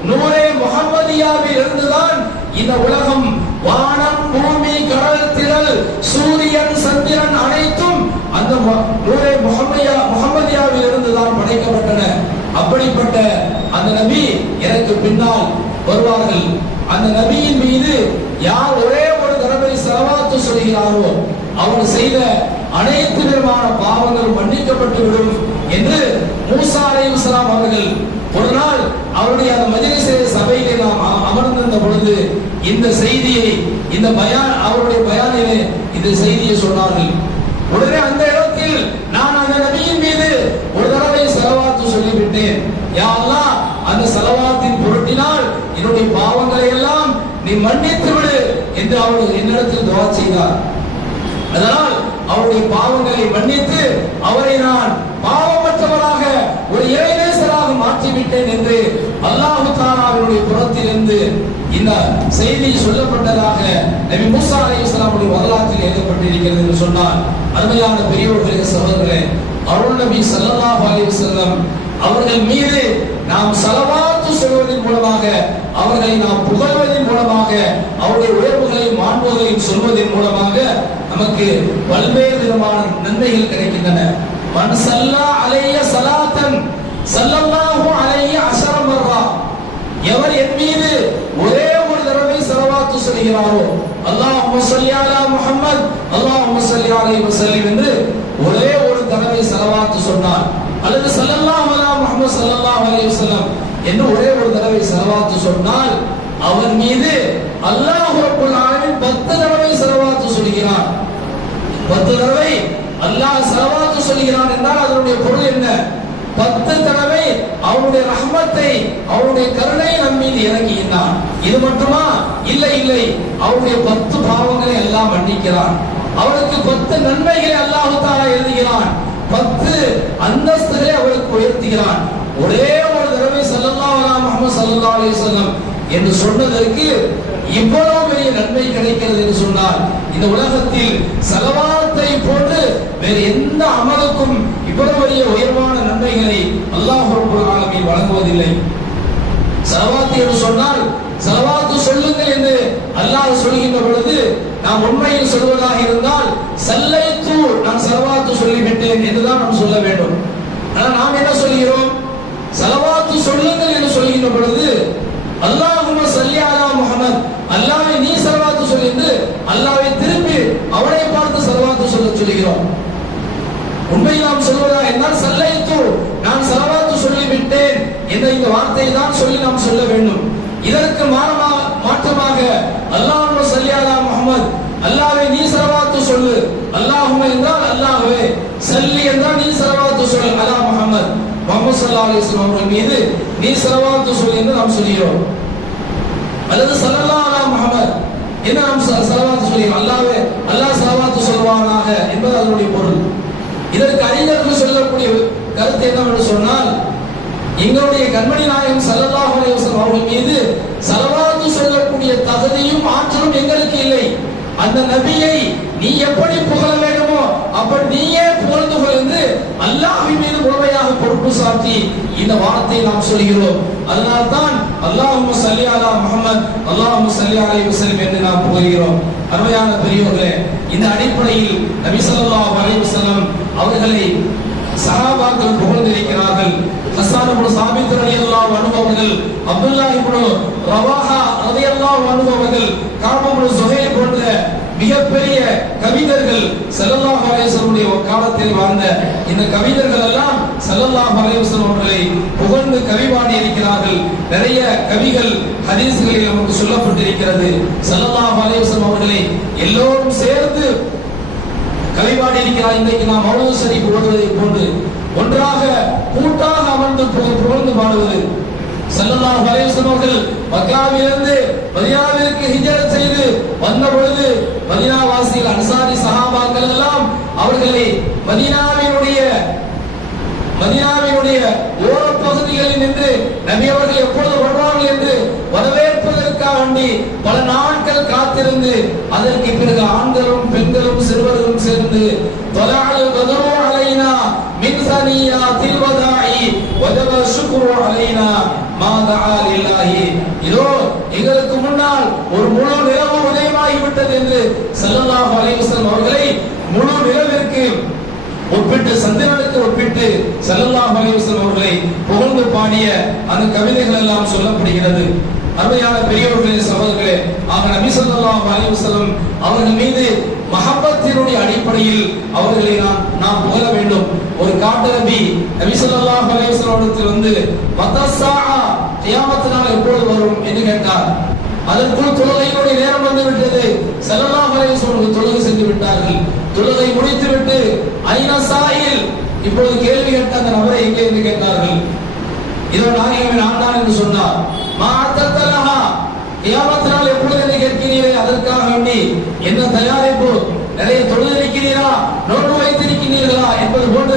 நூரே முஹம்மதியாவில் இருந்துதான் இந்த உலகம், வானம், பூமி, கடல், திரள், சூரியன், சந்திரன் அனைத்தும் அந்த நூரே முஹம்மதியாவில் இருந்துதான் படைக்கப்பட்டன. அப்படிப்பட்ட அந்த நபி எனக்கு பின்னால் வருவார்கள். அந்த நபியின் மீது யார் ஒரே ஒரு தடவை ஸலவாத்து சொல்கிறாரோ அவர் செய்த அனைத்து விதமான பாவங்களும் மன்னிக்கப்பட்டு விடும் என்று மூசா அலைஹிஸ்ஸலாம் அவர்கள் ஒரு நாள் அவருடைய அந்த மஜ்லிஸிலே, சபையிலே நாம் அமர்ந்திருந்த பொழுது இந்த செய்தியை, இந்த பயான், அவருடைய பயானிலே இந்த செய்தியை சொன்னார்கள். உடனே அந்த இடத்தில் நான் அந்த நபியின் மீது ஒரு தடவை ஸலவாத்து சொல்லிவிட்டேன். யா அல்லாஹ், அந்த ஸலவாத்தின் பொருட்டினால் என்னுடைய பாவங்களை எல்லாம் நீ மன்னித்து விடு என்று அவர் என்னிடத்தில் துஆ செய்தார். அதனால் அவருடைய பாவங்களை மன்னித்து அவரை நான் பாவமற்றவராக, ஒரு இறைநேசராக மாற்றிவிட்டேன் என்று அல்லாஹ் தஆலாவினுடைய புறத்திலிருந்து செய்தி சொல்லப்பட்டதாக நபி மூசா அலைஹிஸ்ஸலாமுடைய வரலாற்றில் எழுதப்பட்டிருக்கிறது என்று சொன்னால், அருமையான பெரியோர்களே சகோதரர்களே, அருள் நபி ஸல்லல்லாஹு அலைஹி வஸல்லம் அவர்கள் மீது நாம் ஸலவாத்து சொல்வதன் மூலமாக, அவர்களை நாம் புகழ்வதன் மூலமாக, அவருடைய உயர்வுகளை மாண்புகளையும் சொல்வதன் மூலமாக நமக்கு பல்வேறு விதமான நன்மைகள் கிடைக்கின்றன. மன் ஸல்லா அலைய ஸலாத்தன் ஸல்லல்லாஹு அலைஹி அஸர மர்ரா, எவர் என் மீது ஒரே ஒரு தடவை ஸலவாத்து சொல்கிறாரோ, அல்லாஹும்ம ஸல்லி அலா முஹம்மத் அல்லாஹும்ம ஸல்லி அலைஹி வஸல்லம் என்று ஒரே ஒரு தடவை ஸலவாத்து சொன்னார், அல்லது ஸல்லல்லாஹு அலா முஹம்மத் ஸல்லல்லாஹு அலைஹி வஸல்லம் என்று ஒரே ஒரு தடவை ஸலவாத்து சொன்னால், அவர் மீது அல்லாஹ் ரப்பல் ஆலமீன் 10 தடவை ஸலவாத்து சொல்கிறார். 10 தடவை அல்லாஹ் ஸலவாத்து சொல்கிறான் என்றால் அதனுடைய பொருள் என்ன? 10 தடவை அவருடைய ரஹ்மத்தை, அவருடைய கருணை நம் மீது இறங்குகிறான். இது மட்டுமா? இல்லை இல்லை, அவருடைய 10 பாவங்களை எல்லாம் மன்னிக்கிறான். அவருக்கு 10 நன்மைகளை அல்லாஹ் தஆலா எழுதுகிறான். 10 அந்தஸ்துகளை அவருக்கு உயர்த்துகிறான். ஒரே ஒரு தடவை ஸல்லல்லாஹு அலைஹி முஹம்மது ஸல்லல்லாஹு அலைஹி வஸல்லம் என்று சொன்னதற்கு இவ்வளவு பெரிய நன்மை கிடைக்கிறது என்று சொன்னால், இந்த உலகத்தில் ஸலவாத்தை போன்று வேறு எந்த அமலுக்கும் இவ்வளவு பெரிய உயர்வான நன்மைகளை அல்லாஹ் ரப்பல் ஆலமீன் வழங்குவதில்லை. ஸலவாத் என்று சொன்னால், ஸலவாத்து சொல்லுங்கள் என்று அல்லாஹ் சொல்கின்ற பொழுது நாம் உண்மையில் சொல்வதாக இருந்தால், சல்லைத்து, நான் ஸலவாத்து சொல்லிவிட்டேன் என்றுதான் நாம் சொல்ல வேண்டும். ஆனால் நாம் என்ன சொல்கிறோம்? ஸலவாத்து சொல்லுங்கள் என்று சொல்கின்ற பொழுது அல்லாஹும்ம ஸல்லி அலா முஹம்மத், அல்லாஹ்வை நீ ஸலவாத்து சொல் என்று அல்லாஹ்வை திருப்பி அவனை பார்த்து ஸலவாத்து சொல்லுகிறோம். உண்மையில் நாம் சொல்வதா என்றால், சல்லைத்து, நான் ஸலவாத்து சொல்லிவிட்டேன் என்ற இந்த வார்த்தையை தான் சொல்லி நாம் சொல்ல வேண்டும். இதற்கு மாற்றமாக அல்லாஹும்ம ஸல்லி அலா முஹம்மத், அல்லாஹ்வை நீ ஸலவாத்து சொல்லு, அல்லாஹும்ம என்றால் அல்லாஹ்வே, ஸல்லி என்றால் நீ ஸலவாத்து சொல் அலா முஹம்மத், முஹம்மது ஸல்லல்லாஹு அலைஹி வஸல்லம் அவர்கள் மீது நீ ஸலவாத்து சொல் என்று நாம் சொல்கிறோம். அல்லது ஸல்லல்லாஹு அலா முஹம்மத் என்று நாம் ஸலவாத்து சொல்கிறோம். அல்லாஹ்வே, அல்லாஹ் ஸலவாத்து சொல்வானாக என்பது அதனுடைய பொருள். இதற்கு அறிஞர்கள் சொல்லக்கூடிய கருத்து என்னவென்று சொன்னால், எங்களுடைய கண்மணி நாயகம் ஸல்லல்லாஹு அலைஹி வஸல்லம் அவர்கள் மீது ஸலவாத்து சொல்லக்கூடிய தகுதியும் ஆற்றலும் எங்களுக்கு இல்லை. அந்த நபியை நீ எப்படி புகழ வேண்டுமோ அப்படி நீயே புகழ்ந்து கொண்டு அல்லாஹ்வின் மீது முழுமையாக பொறுப்பு சாட்டி இந்த வார்த்தையை நாம் சொல்கிறோம். அதனால்தான் அல்லாஹும்ம ஸல்லி அலா முஹம்மத் அல்லாஹும்ம ஸல்லி அலைஹி வஸல்லம் என்று நாம் புகழ்கிறோம். அருமையான பெரியோர்களே, இந்த அடிப்படையில் நபி ஸல்லல்லாஹு அலைஹி வஸல்லம் அவர்களை சஹாபாக்கள் புகழ்ந்திருக்கிறார்கள். ஹஸ்ஸான் இப்னு சாபித் ரலியல்லாஹு அன்ஹு அவர்கள், அப்துல்லாஹ் இப்னு ரவாஹா ரலியல்லாஹு அன்ஹு அவர்கள், கஅப் இப்னு ஸுஹைல் போன்ற மிகப்பெரிய கவிஞர்கள் ஸல்லல்லாஹு அலைஹி வஸல்லம் காலத்தில் வாழ்ந்த இந்த கவிஞர்கள் எல்லாம் ஸல்லல்லாஹு அலைஹி வஸல்லம் அவர்களை புகழ்ந்து கவி பாடி இருக்கிறார்கள். நிறைய கவிகள் ஹதீஸ்களில் நமக்கு சொல்லப்பட்டிருக்கிறது. ஸல்லல்லாஹு அலைஹி வஸல்லம் அவர்களை எல்லோரும் சேர்ந்து கவி பாடி இருக்கிறார். இன்றைக்கு நாம் மௌலூத் ஷரீஃப் ஓதுவதை போன்று ஒன்றாக கூட்டாக அமர்ந்து புகழ்ந்து பாடுவது. ஸல்லல்லாஹு அலைஹி வஸல்லம் அவர்கள் மக்காவிலிருந்து மதீனாவிற்கு ஹிஜ்ரத் செய்து வந்த பொழுது மதீனா வாசிகள் அன்சாரி சஹாபாக்கள் எல்லாம் அவர்களை மதீனாவினுடைய ஓரப்பகுதிகளில் நின்று நபி அவர்கள் எப்பொழுது வருவார்கள் என்று வரவேற்பதற்காக வேண்டி பல நாட்கள் காத்திருந்து, அதற்கு பிறகு ஆண்களும் பெண்களும் சிறுவர்களும் சேர்ந்து தொலால் பதரு அலைனா மின் சனியாத்தில் வதாஇ வஜப ஷுக்ரு அலைனா மா தஆ லில்லாஹி, இதோ எங்களுக்கு முன்னால் ஒரு முழு நிலவு உதயமாகிவிட்டது என்று ஸல்லல்லாஹு அலைஹி வஸல்லம் அவர்களை முழு நிலவிற்கு ஒப்பிட்டு, சந்திரனுக்கு ஒப்பிட்டு ஸல்லல்லாஹு அலைஹி வஸல்லம் அவர்களை புகழ்ந்து பாடிய அந்த கவிதைகள் எல்லாம் சொல்லப்படுகிறது. அருமையான பெரியவர்களே சகோதரர்களே, ஆக நபி ஸல்லல்லாஹு அலைஹி வஸல்லம் அவர்கள் மீது மஹப்பத்தினுடைய அடிப்படையில் அவர்களை நாம் புகழ வேண்டும். ஒரு காட்டு நபி ஸல்லல்லாஹு அலைஹி வஸல்லம் வந்து மத்தஸாஅ, கியாமத் நாள் எப்பொழுது வரும் என்று கேட்டார். அதற்குள் தொழுகையினுடைய நேரம் வந்து விட்டது. ஸல்லல்லாஹு அலைஹி வஸல்லம் தொழுகை சென்று விட்டார்கள். தொழுகை முடித்துவிட்டு ஐன சாயில், இப்பொழுது கேள்வி கேட்ட அந்த நபரை எங்கே என்று கேட்டார்கள். இதோ நாயகமே நான் தான் என்று சொன்னார். மாஅத்தலஹா, கியாமத் நாள் எப்பொழுது என்று கேட்கிறீரே, அதற்காக வேண்டி என்ன தயாரிப்பு, நிறைய தொழுதிருக்கிறீரா, நோன்பு வைத்திருக்கிறீர்களா என்பது போன்ற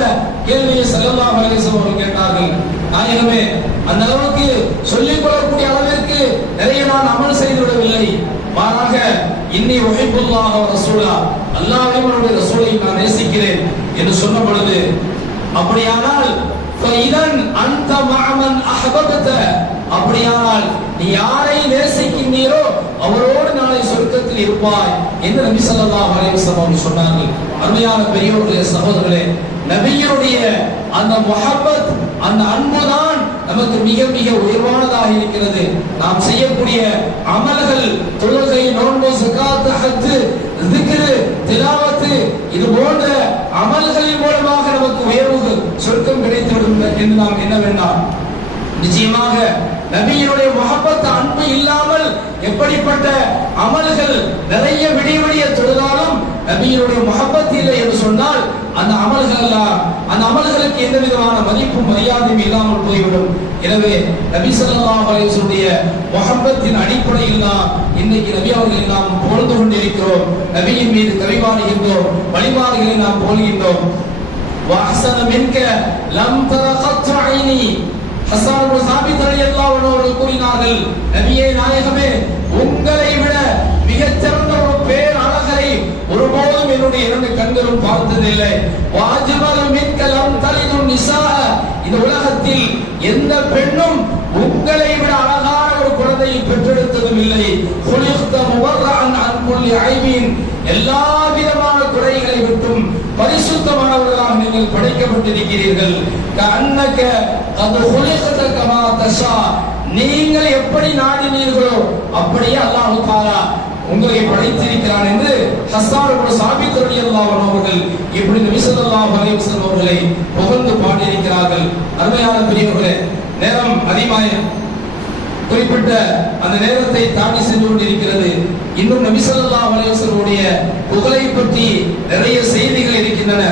கேள்வியை ஸல்லல்லாஹு அலைஹி வஸல்லம் கேட்டார்கள். நாயகமே, அந்த அளவுக்கு சொல்லிக் கொள்ளக்கூடிய அளவிற்கு நிறைய நான் அமல் செய்து விடவில்லை, மாறாக இன்னி உஹிப்புல்லாஹ வ ரசூலா, அல்லாஹ்வையும் அவருடைய ரசூலையும் நான் நேசிக்கிறேன் என்று சொன்ன பொழுது, அப்படியானால் ஃபைதன் அன்த மஅமன் அஹ்பப்த, அப்படியானால் நீ யாரை நேசிக்கின்றீரோ அவரோடு நாளை சொர்க்கத்தில் இருப்பாய் என்று நபி ஸல்லல்லாஹு அலைஹி வஸல்லம் சொன்னார்கள். அருமையான பெரியோர்களே, சகோதரர்களே, நபியினுடைய அந்த முஹப்பத், அந்த அன்புதான் நமக்கு மிக மிக உயர்வானதாக இருக்கிறது. நாம் செய்யக்கூடிய அமல்கள், தொழுகை, நோன்பு, ஸகாத், ஹஜ், ذிக்ர், திலாவத், இது போன்ற அமல்களின் மூலமாக நமக்கு உயர்வு சொர்க்கம் கிடைத்துவிடும் என்று நாம் எண்ண வேண்டாம். நிச்சயமாக நபியினுடைய முஹப்பத், அன்பு இல்லாமல் எப்படிப்பட்ட அமல்கள் நிறைய விடிய தொழுதாலும் நபியினுடைய முஹப்பத் இல்லை என்று சொன்னால் அந்த அமல்கள் எல்லாம், அந்த அமல்களுக்கு எந்த விதமான மதிப்பும் மரியாதையும் இல்லாமல் போய்விடும். எனவே நபி ஸல்லல்லாஹு அலைஹி வஸல்லம் முஹப்பத்தின் அடிப்படையில் தான் இன்னைக்கு நபி அவர்களை நாம் புகழ்ந்து கொண்டிருக்கிறோம், நபியின் மீது கவிவாடுகின்றோம், வழிபாடுகளை நாம் போல்கின்றோம். வஹஸன மின்க லம் தர கத் ஐனி, ஹஸ்ஸான் இப்னு சாபித் ரலியல்லாஹு அன்ஹு அவர்கள் கூறினார்கள், நபியே நாயகமே, உங்களை விட மிகச் சிறந்த ஒரு பேர் அழகரை ஒருபோதும் என்னுடைய இரண்டு கண்களும் பார்த்ததில்லை. வாஜிபல் மின்க லம் தலிது நிஸா, இந்த உலகத்தில் எந்த பெண்ணும் உங்களை விட அழகான ஒரு குழந்தையை பெற்றெடுத்ததும் இல்லை. குலிக்த முபர்ரஅன் அன் குல்லி ஐபின், எல்லா விதமான குறைகளை விட்டும் பரிசுத்தமானவர்களாக நீங்கள் படைக்கப்பட்டிருக்கிறீர்கள். கஅன்னக கத் குலிக்த கமா தஷா, நீங்கள் எப்படி நாடினீர்களோ அப்படியே அல்லாஹ் தஆலா உங்களை படைத்திருக்கிறான் என்று ஹஸ்ஸான் இப்னு சாபித் ரலியல்லாஹு அன்ஹு அவர்கள் இப்படி நபி ஸல்லல்லாஹு அலைஹி வஸல்லம் அவர்களை புகழ்ந்து பாடியிருக்கிறார்கள். அருமையான பெரியவர்களே, நேரம் அதிகமாக குறிப்பிட்ட அந்த நேரத்தை தாண்டி சென்று கொண்டிருக்கிறது. இன்னும் நபி ஸல்லல்லாஹு அலைஹி வஸல்லம் புகழை பற்றி நிறைய செய்திகள் இருக்கின்றன.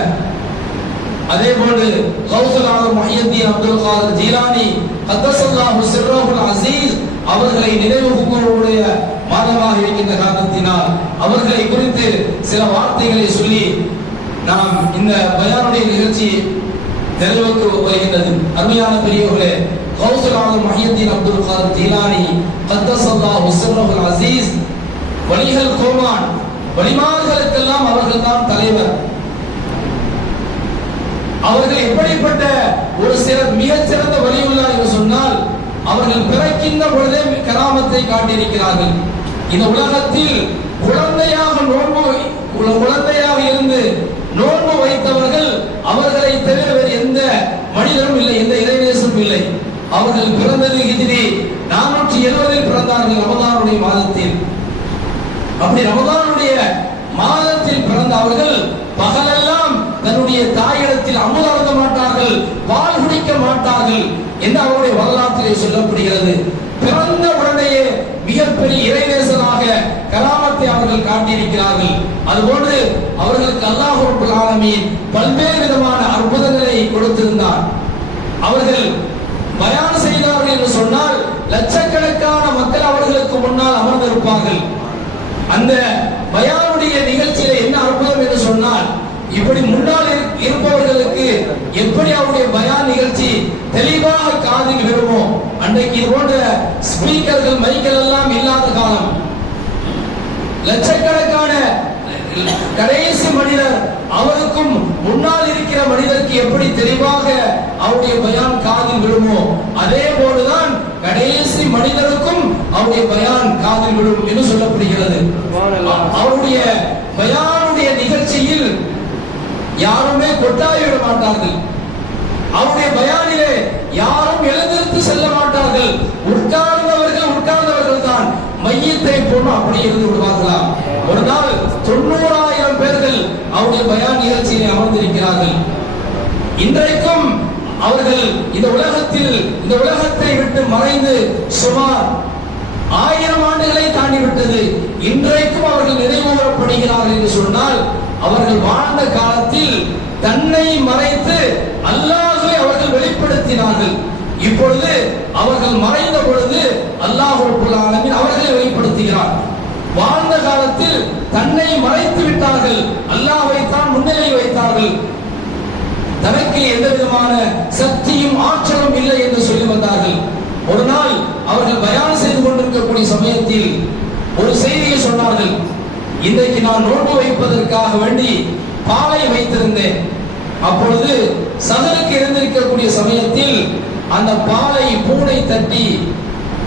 அதே போன்று கௌசுல் ஆலம் முஹியுத்தீன் அப்துல் காதர் ஜீலானி கத்தஸல்லாஹு சிர்ரஹுல் அஸீஸ் அவர்களை நினைவு கூறக்கூடிய மாதமாக இருக்கின்ற காரணத்தினால் அவர்களை குறித்து சில வார்த்தைகளை சொல்லி நாம் இந்த பயானுடைய நிகழ்ச்சி நிறைவுக்கு வருகின்றது. அருமையான பெரியவர்களே, கௌசுல் ஆலம் முஹியுத்தீன் அப்துல் காதர் ஜீலானி கத்தஸல்லாஹு சிர்ரஹுல் அஸீஸ் வலிகள் கோமான், வலிமார்களுக்கெல்லாம் அவர்கள் தான் தலைவர். அவர்கள் எப்படிப்பட்ட ஒரு மிகச் சிறந்த வலியுள்ளா என்று சொன்னால், அவர்கள் பிறக்கின்ற பொழுதே கராமத்தை காட்டியிருக்கிறார்கள். இந்த உலகத்தில் குழந்தையாக இருந்து நோன்பு வைத்தவர்கள் அவர்களை தவிர வேறு எந்த மனிதரும் இல்லை, எந்த இறைநேசரும் இல்லை. அவர்கள் பிறந்தது ஹிஜ்ரி 470 பிறந்தார்கள், ரமதானுடைய மாதத்தில். அப்படி ரமதானுடைய மாதத்தில் பிறந்த அவர்கள் பகலெல்லாம் தன்னுடைய தாயிடத்தில் அமுது அருந்த மாட்டார்கள், பால் குடிக்க மாட்டார்கள் என்று அவருடைய வரலாற்றிலே சொல்லப்படுகிறது. பிறந்த உடனேயே மிகப்பெரிய இறைநேசனாக கராமத்தை அவர்கள் காட்டியிருக்கிறார்கள். அதுபோன்று அவர்களுக்கு அல்லாஹ் ரப்பல் ஆலமீன் பல்வேறு விதமான அற்புதங்களை கொடுத்திருந்தார். அவர்கள் பயான் செய்தார்கள் என்று சொன்னால் லட்சக்கணக்கான மக்கள் அவர்களுக்கு முன்னால் அமர்ந்திருப்பார்கள். அந்த பயானுடைய நிகழ்ச்சியில என்ன அற்புதம் என்று சொன்னால், இப்படி முன்னால் இருப்பவர்களுக்கு எப்படி அவருடைய பயான் நிகழ்ச்சி தெளிவாக காதில் விழுமோ, அன்றைக்கு இது போன்ற ஸ்பீக்கர்கள், மைக்கள் எல்லாம் இல்லாத காலம். லட்சக்கணக்கான கடைசி மனிதர் அவருக்கும் முன்னால் இருக்கிற மனிதருக்கு எப்படி தெளிவாக அவருடைய பயான் காதில் விழுமோ, அதே போலதான் கடைசி மனிதருக்கும் அவருடைய பயான் காதில் விழும் என்று சொல்லப்படுகிறது. அவருடைய பயானுடைய நிகழ்ச்சியில் யாருமே கொட்டாவிட மாட்டார்கள். அவருடைய பயானிலே யாரும் எழுந்திருந்து செல்ல மாட்டார்கள். உட்கார்ந்தவர்கள் தான் மையத்தை போன்று அப்படி இருந்து விடுவார்களாம். ஒரு நாள் 90,000 பேர்கள் அவருடைய பயான் நிகழ்ச்சியிலே அமர்ந்திருக்கிறார்கள். இன்றைக்கும் அவர்கள் இந்த உலகத்தை விட்டு மறைந்து சுமார் 1000 ஆண்டுகளை தாண்டிவிட்டது. இன்றைக்கும் அவர்கள் நினைவுகூரப்படுகிறார்கள் என்று சொன்னால், அவர்கள் வாழ்ந்த காலத்தில் தன்னை மறைத்து அல்லாஹ்வை அவர்கள் வெளிப்படுத்தினார்கள். இப்பொழுது அவர்கள் மறைந்த பொழுது அல்லாஹ் ரப்பல் ஆலமீன் அவர்களை வெளிப்படுத்துகிறார். வாழ்ந்த காலத்தில் தன்னை மறைத்து விட்டார்கள், அல்லாஹ்வை தான் முன்னிலை வைத்தார்கள். தனக்கு எந்த விதமான சக்தியும் ஆற்றலும் இல்லை என்று சொல்லி வந்தார்கள். ஒரு நாள் அவர்கள் பயான் செய்து கொண்டு சமயத்தில் ஒரு செய்தியை சொன்னார்கள். இன்றைக்கு நான் நோன்பு வைப்பதற்காக வேண்டி பாலை வைத்திருந்தேன். அப்பொழுது சகலுக்கு இருந்திருக்கக்கூடிய சமயத்தில் அந்த பாலை பூனை தட்டி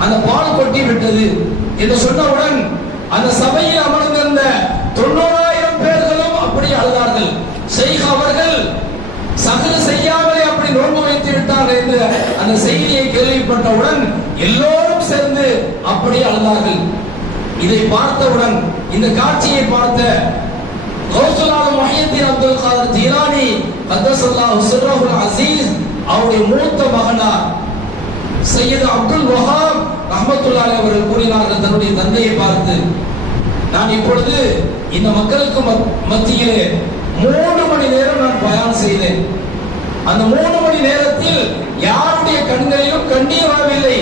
அந்த பால் கொட்டி விட்டது என்று சொன்னவுடன் அந்த சபையில் அமர்ந்திருந்த 90,000 பேர்களும் அப்படி அழுதார்கள். ஷைக் அவர்கள் சகல செய்யாமலே அப்படி நோன்பு வைத்து விட்டார்கள் என்று அந்த செய்தியை கேள்விப்பட்டவுடன் எல்லோரும் சேர்ந்து அப்படி அழுதார்கள். இதை பார்த்தவுடன், இந்த காட்சியை பார்த்த கௌசுல் ஆலம் முஹையத்தீன் அப்துல் காதர் ஜீலானி கத்தஸல்லாஹு சிர்ரஹுல் அஸீஸ் அவருடைய மூத்த மகனார் சையத் அப்துல் வஹாப் ரஹ்மத்துல்லாஹி அலைஹி அவர்கள் கூறினார்கள் தன்னுடைய தந்தையை பார்த்து, நான் இப்பொழுது இந்த மக்களுக்கு மத்தியிலே 3 மணி நேரம் நான் பயான் செய்தேன். அந்த 3 மணி நேரத்தில் யாருடைய கண்களிலும் கண்ணீர் வரவில்லை.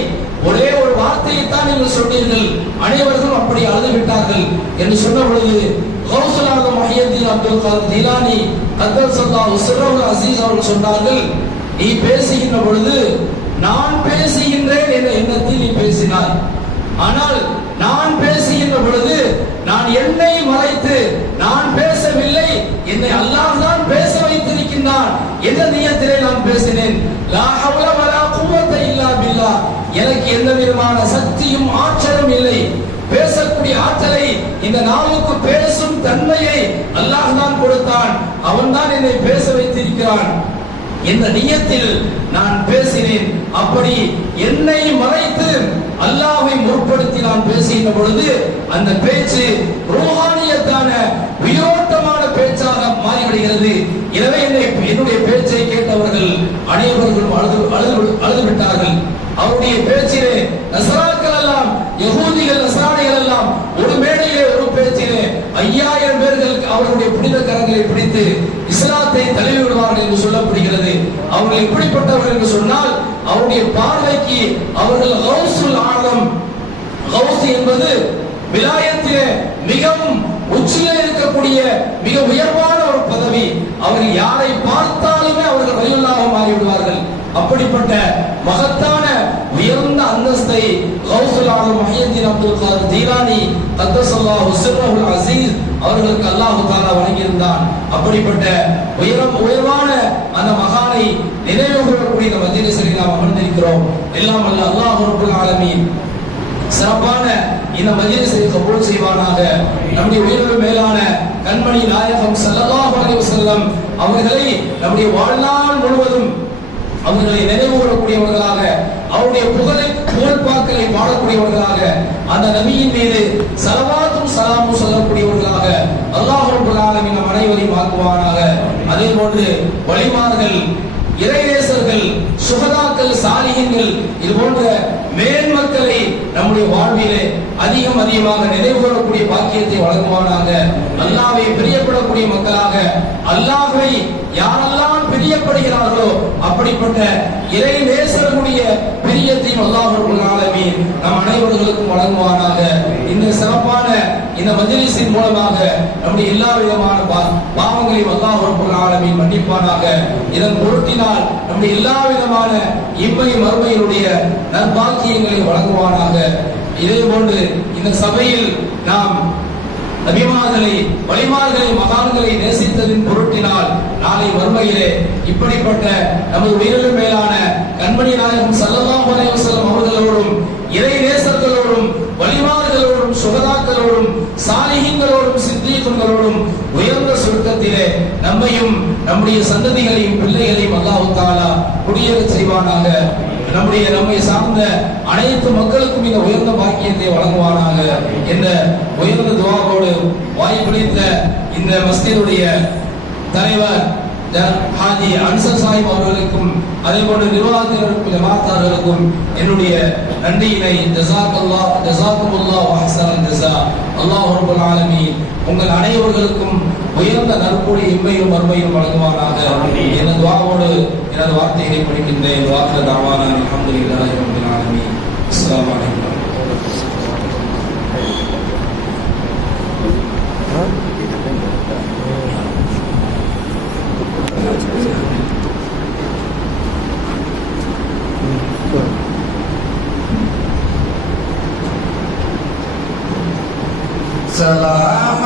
ஒரே ஒரு வார்த்தையை தான் நீங்கள் சொன்னீர்கள், அனைவரும் அப்படி அழுது விட்டார்கள் என்று சொன்ன பொழுது கௌசுல் ஆலம் முஹையத்தீன் அப்துல் காதர் ஜீலானி கத்தஸல்லாஹு சிர்ரஹுல் அஸீஸ் அவர்கள் சொன்னார்கள், நீ பேசுகின்ற பொழுது நான் பேசுகின்றேன் என்ற எண்ணத்தில் நீ பேசினாய். ஆனால் நான் பேசுகின்ற பொழுது நான் என்னை மறைத்து நான் பேசவில்லை, என்னை அல்லாஹ் தான் பேச வைத்திருக்கின்றான் என்ற நியத்திலே நான் பேசினேன். லா ஹவ்ல வலா குவத்த இல்லா பில்லாஹ், எனக்கு எந்த விதமான சக்தியும் ஆற்றலும் இல்லை. பேசக்கூடிய ஆற்றலை, இந்த நாவுக்கு பேசும் தன்மையை அல்லாஹ் தான் கொடுத்தான், அவன் தான் என்னை பேச வைத்திருக்கிறான் என்ற நியத்தில் நான் பேசினேன். அப்படி என்னை மறைத்து அல்லாஹ்வை முற்படுத்தி நான் பேசுகின்ற பொழுது அந்த பேச்சு ரூஹானியத்தான உயிரோட்டமான பேச்சாக மாறிவிடுகிறது. எனவே என்னுடைய பேச்சை கேட்டவர்கள் அனைவர்களும் அழுது விட்டார்கள். அவருடைய பேச்சிலே நஸ்ராக்கள் எல்லாம், யகூதிகள் நஸ்ரானிகள் எல்லாம் ஒரு மேடையிலே ஒரு பேச்சிலே 5000 பேர்கள் அவருடைய புனித கரங்களை பிடித்து இஸ்லாத்தை தழுவி விடுவார்கள் என்று சொல்லப்படுகிறது. அவர்கள் எப்படிப்பட்டவர்கள் என்று சொன்னால், அவருடைய பார்வைக்கு அவர்கள் கௌசுல் ஆலம், கௌஸ் என்பது விலாயத்திலே மிகவும் உச்சிலே இருக்கக்கூடிய மிக உயர்வான ஒரு பதவி. அவர்கள் யாரை பார்த்தாலுமே அவர்கள் வலியுல்லாஹ் மாறிவிடுவார்கள். அப்படிப்பட்ட மகத்தான உயர்ந்த அந்தஸ்தை கௌசுல் ஆலம் முஹையத்தீன் அப்துல் காதர் ஜீலானி கத்தஸல்லாஹு சிர்ரஹுல் அஸீஸ் அவர்களுக்கு அல்லாஹ் தஆலா வழங்கியிருந்தான். அப்படிப்பட்ட உயர்வான அந்த மகானை நினைவு கூறக்கூடிய இந்த மஜ்லிஸில் நாம் அமர்ந்திருக்கிறோம். எல்லாம் வல்ல அல்லாஹ் ரப்பல் ஆலமீன் சிறப்பான இந்த மஜ்லிஸை கபூல் செய்வானாக. நம்முடைய உயிரிழந்த மேலான கண்மணி நாயகம் ஸல்லல்லாஹு அலைஹி வஸல்லம் அவர்களை நம்முடைய வாழ்நாள் முழுவதும் அவர்களை நினைவு கூறக்கூடியவர்களாக, அவருடைய புகழ்பாக்களை பாடக்கூடியவர்களாக, அந்த நபியின் மீது ஸலவாத்தும் ஸலாமும் சொல்லக்கூடியவர்களாக அல்லாஹ் ரப்பல் ஆலமீன் நம் அனைவரையும் ஆக்குவானாக. அதே போன்று வலிமார்கள், இறைநேசர்கள், சுஹதாக்கள், சாலிஹீன்கள் இது போன்ற மேன்மக்களை நம்முடைய வாழ்விலே அதிகமாக நினைவு கூறக்கூடிய பாக்கியத்தை வழங்குவானாக. அல்லாஹ்வை பிரியப்படக்கூடிய மக்களாக, அல்லாஹ்வை யாரெல்லாம் பிரியப்படுகிறார்களோ அப்படிப்பட்ட இறை நேசர்களுடைய பிரியத்தையும் அல்லாஹ் ரப்பல் ஆலமீன் நம் அனைவர்களுக்கும் வழங்குவானாக. இந்த சிறப்பான இந்த மஜ்லிஸின் மூலமாக நம்முடைய எல்லா விதமான பாவங்களையும் அல்லாஹ் ரப்பல் ஆலமீன் மன்னிப்பானாக. இதன் பொருட்டினால் நம்முடைய எல்லா விதமான இம்மை மறுமையினுடைய நற்பாக்கியங்களை வழங்குவானாக. இதே போன்று இந்த சபையில் நாம் நபிமார்களை, வலிமார்களை, மகான்களை நேசித்ததின் பொருட்டினால் நாளை மறுமையிலே இப்படிப்பட்ட நமது உயிரிலும் மேலான கண்மணி நாயகம் ஸல்லல்லாஹு அலைஹி வஸல்லம் அவர்களோடும், இறை நேசர்களோடும், வலிமார்களோடும், சுஹதாக்களோடும், சாலிஹீன்களோடும், சித்தீக்குகளோடும் உயர்ந்த சுருக்கத்திலே நம்மையும் நம்முடைய சந்ததிகளையும் பிள்ளைகளையும் அல்லாஹ் தஆலா குடியேறச் செய்வானாக. நம்மை சார்ந்த அனைத்து மக்களுக்கும் இந்த உயர்ந்த பாக்கியத்தை வழங்குவானாக என்ற உயர்ந்த துஆவோடு வாய்ப்பிடித்த இந்த மஸ்ஜிதுடைய தலைவர் ஹாஜி அன்சர் சாஹிப் அவர்களுக்கும் அதே போன்ற நிர்வாகத்தினருக்கும் ஜமாத்தார்களுக்கும் என்னுடைய நன்றியினை ஜஸாக்குமுல்லாஹ் வ அஹ்ஸனல் ஜஸா. அல்லாஹ் ரப்பல் ஆலமீன் உங்கள் அனைவர்களுக்கும் உயர்ந்த நற்கூலி இம்மையும் மறுமையும் வழங்குவானாக. எனது துஆவோடு எனது வார்த்தைகளை முடிக்கின்றேன். வாக்கிர தஅவானா அல்ஹம்துலில்லாஹி ரப்பில் ஆலமீன். அஸ்ஸலாமு அலைக்கும். सलाम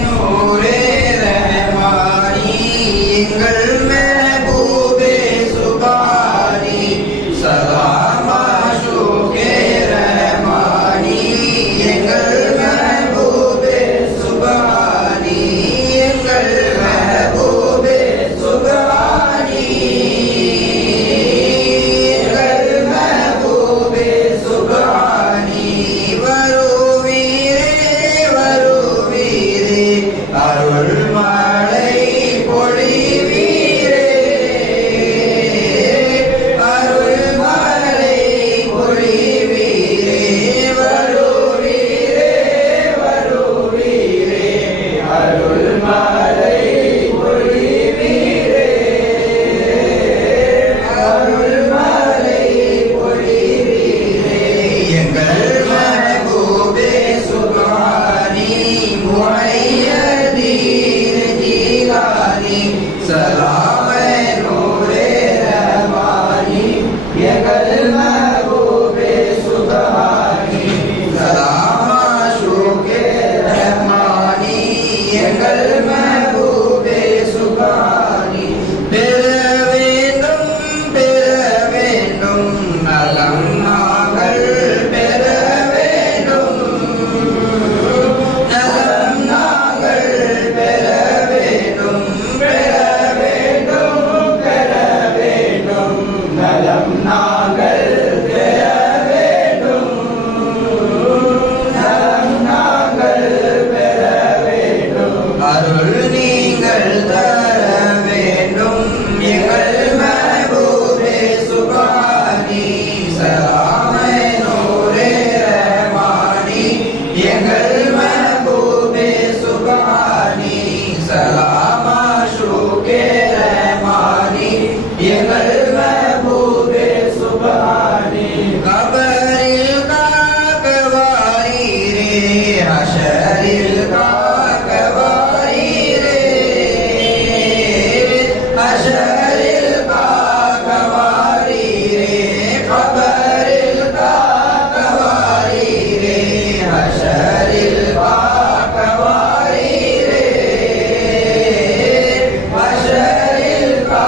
नूरे रहमानी एंगल महबूबे सुबानी सलाम आशूके रहमानी एंगल महबूबे सुबानी एंगल महबूबे सुबानी एंगल महबूबे सुबानी அருள் மழை பொழிவீரே அருள் மழை பொழிவீரே வருவீரே வருவீரே அருள் மழை பொழிவீரே அருள் மழை பொழிவீரே எங்கள் மஹபூபே சுப்ஹானி सलाम नूरे रहमानी एंगल महबूबे सुब्हानी सलाम आशूके रहमानी एंगल महबूबे सुब्हानी பெறவேண்டும் பெறவேண்டும் நலம் நாங்கள் பெறவேண்டும் நலம் நாங்கள் பெறவேண்டும் நலம் நாங்கள் பெற வேண்டும் நலம் நாங்கள் பெற வேண்டும் அருள் நீங்கள் தர வேண்டும் எங்கள் மஹபூபே சுப்ஹானி சலாம் நூரே ரஹ்மானி எங்கள் மஹபூபே சுப்ஹானி சலாம் ஆஷூகே ரஹ்மானி எங்கள் कबरिल का कवारी रे हशरिल का कवारी रे हशरिल का कवारी रे कबरिल का कवारी रे हशरिल का कवारी रे हशरिल का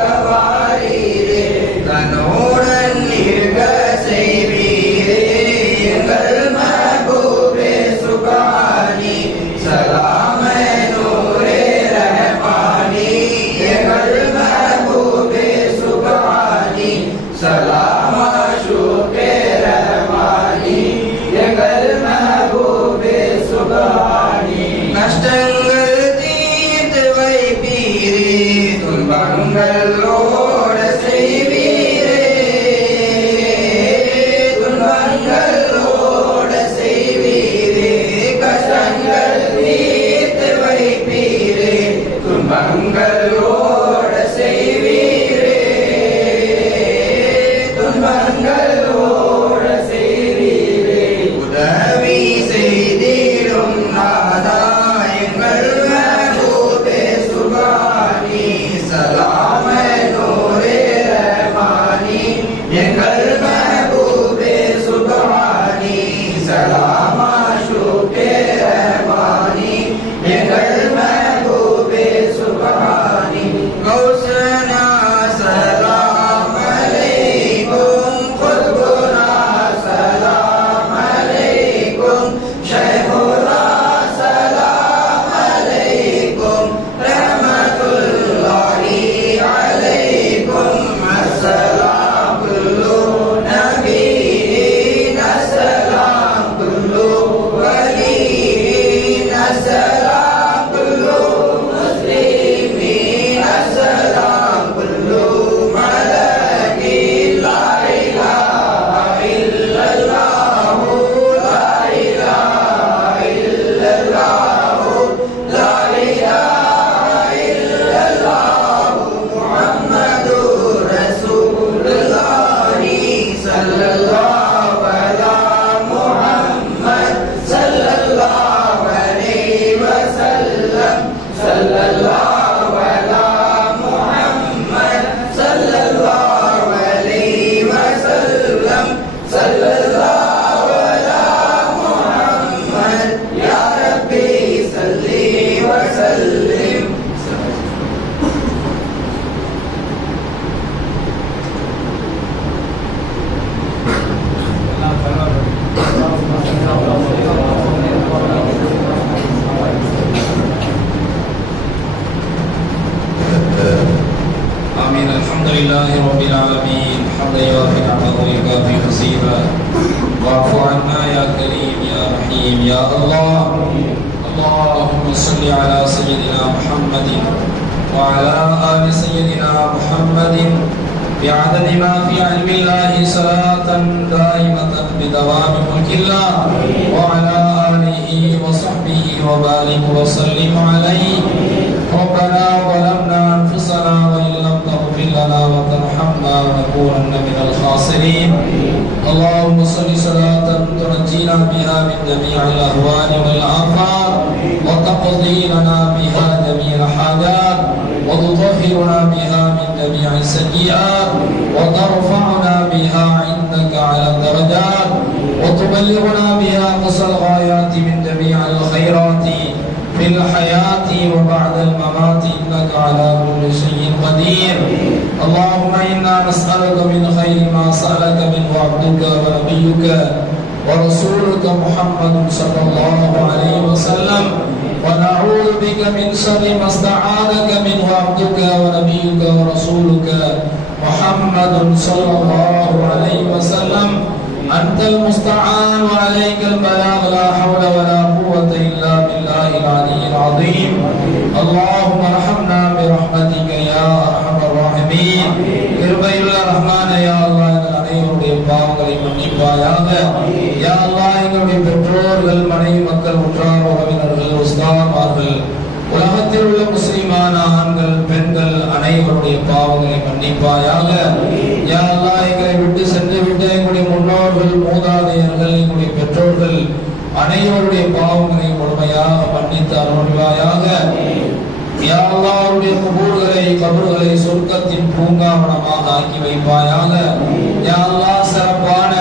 कवारी रे कनोड़न सलाम नूरे रहमानी एंगल महबूबे सुब्हानी सलाम आशूके रहमानी एंगल महबूबे सुब्हानी कष्टங்கள் தீர்த்து வைப்பீரே துன்பங்களோடு செய்வீரே துன்பங்களோடு செய்வீரே கஷ்டங்கள் தீர்த்து வைப்பீரே துன்பங்களோடு செய்வீரே துன்பங்களோடு செய்வீரே உதவி செய்திடும் நாதா எங்கள் மஹபூபே சுப்ஹானி சலாம் நூரே ரஹ்மானி எங்கள் மஹபூபே சுப்ஹானி சலாம் ஆஷூகே ரஹ்மானி எங்கள் மஹபூபே சுப்ஹானி கௌசனா சலாம் அலைக்கும் குத்புனா சலாம் அலைக்கும் ஷைஹுனா சலாம் அலைக்கும் ரஹ்மத்துல்லாஹி அலைக்கும் அஸ்ஸலாம் குல்லு நபியின் அஸ்ஸலாம் குல்லு வலியின் அஸ்ஸலாம் குல்லு முஸ்லிமீன் அஸ்ஸலாம் لله رب العالمين حمدا يوافي نعمه ويكافي مزيدا واعف عنا يا كريم يا رحيم يا الله اللهم صل على سيدنا محمد وعلى آل سيدنا محمد بعدد ما في علم الله صلاة دائمة بدوام ملك الله وعلى آله وصحبه وبارك وسلم عليه. ربنا ظلمنا أنفسنا وإن لم تغفر لنا وترحمنا لنكونن من الخاسرين. اللهم صل صلاة تنجينا بها من جميع الأهوال والآفات وتقضي لنا بها جميع الحاجات وتطهرنا بها من جميع السيئات وترفعنا بها عندك على الدرجات وتبلغنا بها أقصى الغايات من جميع الخيرات في الحياة وبعد الممات إنك على كل شيء قدير. اللهم إنا نسألك من خير ما سألك منه عبدك ونبيك ورسولك محمد صلى الله عليه وسلم ونعوذ بك من شر ما استعاذك منه عبدك ونبيك ورسولك محمد صلى الله عليه وسلم. أنت المستعان وعليك البلاغ لا حول ولا قوة إلا بالله العلي العظيم. اللهم ارحمنا برحمتك يا أرحم الراحمين. கிருபையுள்ள ரஹ்மானே யா அல்லாஹ் எங்கள் அனைவருடைய பாவங்களை மன்னிப்பாயாக. யா அல்லாஹ் எங்களுடைய பெற்றோர்கள் மனைவி மக்கள் உற்றார் உறவினர்கள் உஸ்தாத்மார்கள் உலகத்தில் உள்ள முஸ்லிமான ஆண்கள் பெண்கள் அனைவருடைய பாவங்களை மன்னிப்பாயாக. யா அல்லாஹ் எங்களை விட்டு சென்று விட்ட எங்களுடைய முன்னோர்கள் மூதாதையர்கள் எங்களுடைய பெற்றோர்கள் அனைவருடைய பாவங்களை முழுமையாக மன்னித்து அருள்வாயாக. யா அல்லாஹ் அவருடைய கபர்களை சொர்க்கத்தின் பூங்காவனமாக ஆக்கி வைப்பாயாக. யா அல்லாஹ் சிறப்பான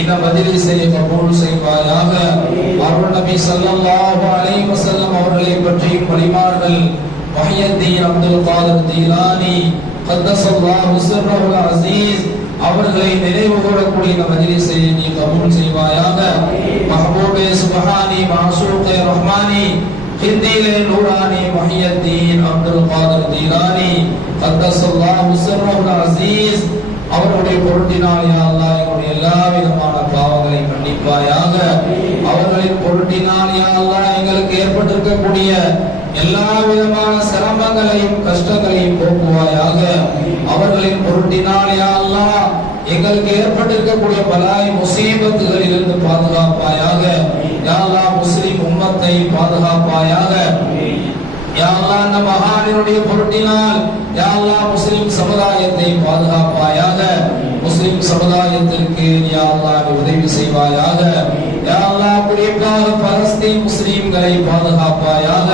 இந்த மஜ்லிஸை கபூல் செய்வாயாக. அருள் நபி ஸல்லல்லாஹு அலைஹி வஸல்லம் அவர்களை பற்றியும் வலிமார்கள் முஹய்யித்தீன் அப்துல் காதர் ஜீலானி கத்தஸல்லாஹு சிர்ரஹுல் அஸீஸ் அவர்களை நினைவு கூறக்கூடிய இந்த மஜ்லிஸை நீ கபூல் செய்வாயாக. மஹ்பூபே சுப்ஹானி மாசூகே ரஹ்மானி ஹிந்திலே நூரானி முஹய்யித்தீன் அப்துல் காதர் ஜீலானி கத்தஸல்லாஹு சிர்ரஹுல் அஸீஸ் அவருடைய பொருட்டினால் யா அல்லாஹ் எங்களுடைய எல்லா விதமான பாவங்களை மன்னிப்பாயாக. அவர்களின் பொருட்டினால் யா அல்லாஹ் எங்களுக்கு ஏற்பட்டிருக்கக்கூடிய எல்லா விதமான சிரமங்களையும் கஷ்டங்களையும் போக்குவாயாக. அவர்களின் பொருட்டினால் யா அல்லாஹ் எங்களுக்கு ஏற்பட்டிருக்கக்கூடிய பலாய் முசீபத்துகளில் இருந்து பாதுகாப்பாயாக. யா அல்லாஹ் முஸ்லிம் உம்மத்தை பாதுகாப்பாயாக. யா அல்லாஹ் அந்த மகானினுடைய பொருட்டினால் யா அல்லாஹ் முஸ்லிம் சமுதாயத்தை பாதுகாப்பாயாக. முஸ்லிம் சமுதாயத்திற்கு யா அல்லாஹ் உதவி செய்வாயாக. யா அல்லாஹ் குறிப்பாக பலஸ்தீன் முஸ்லிம்களை பாதுகாப்பாயாக.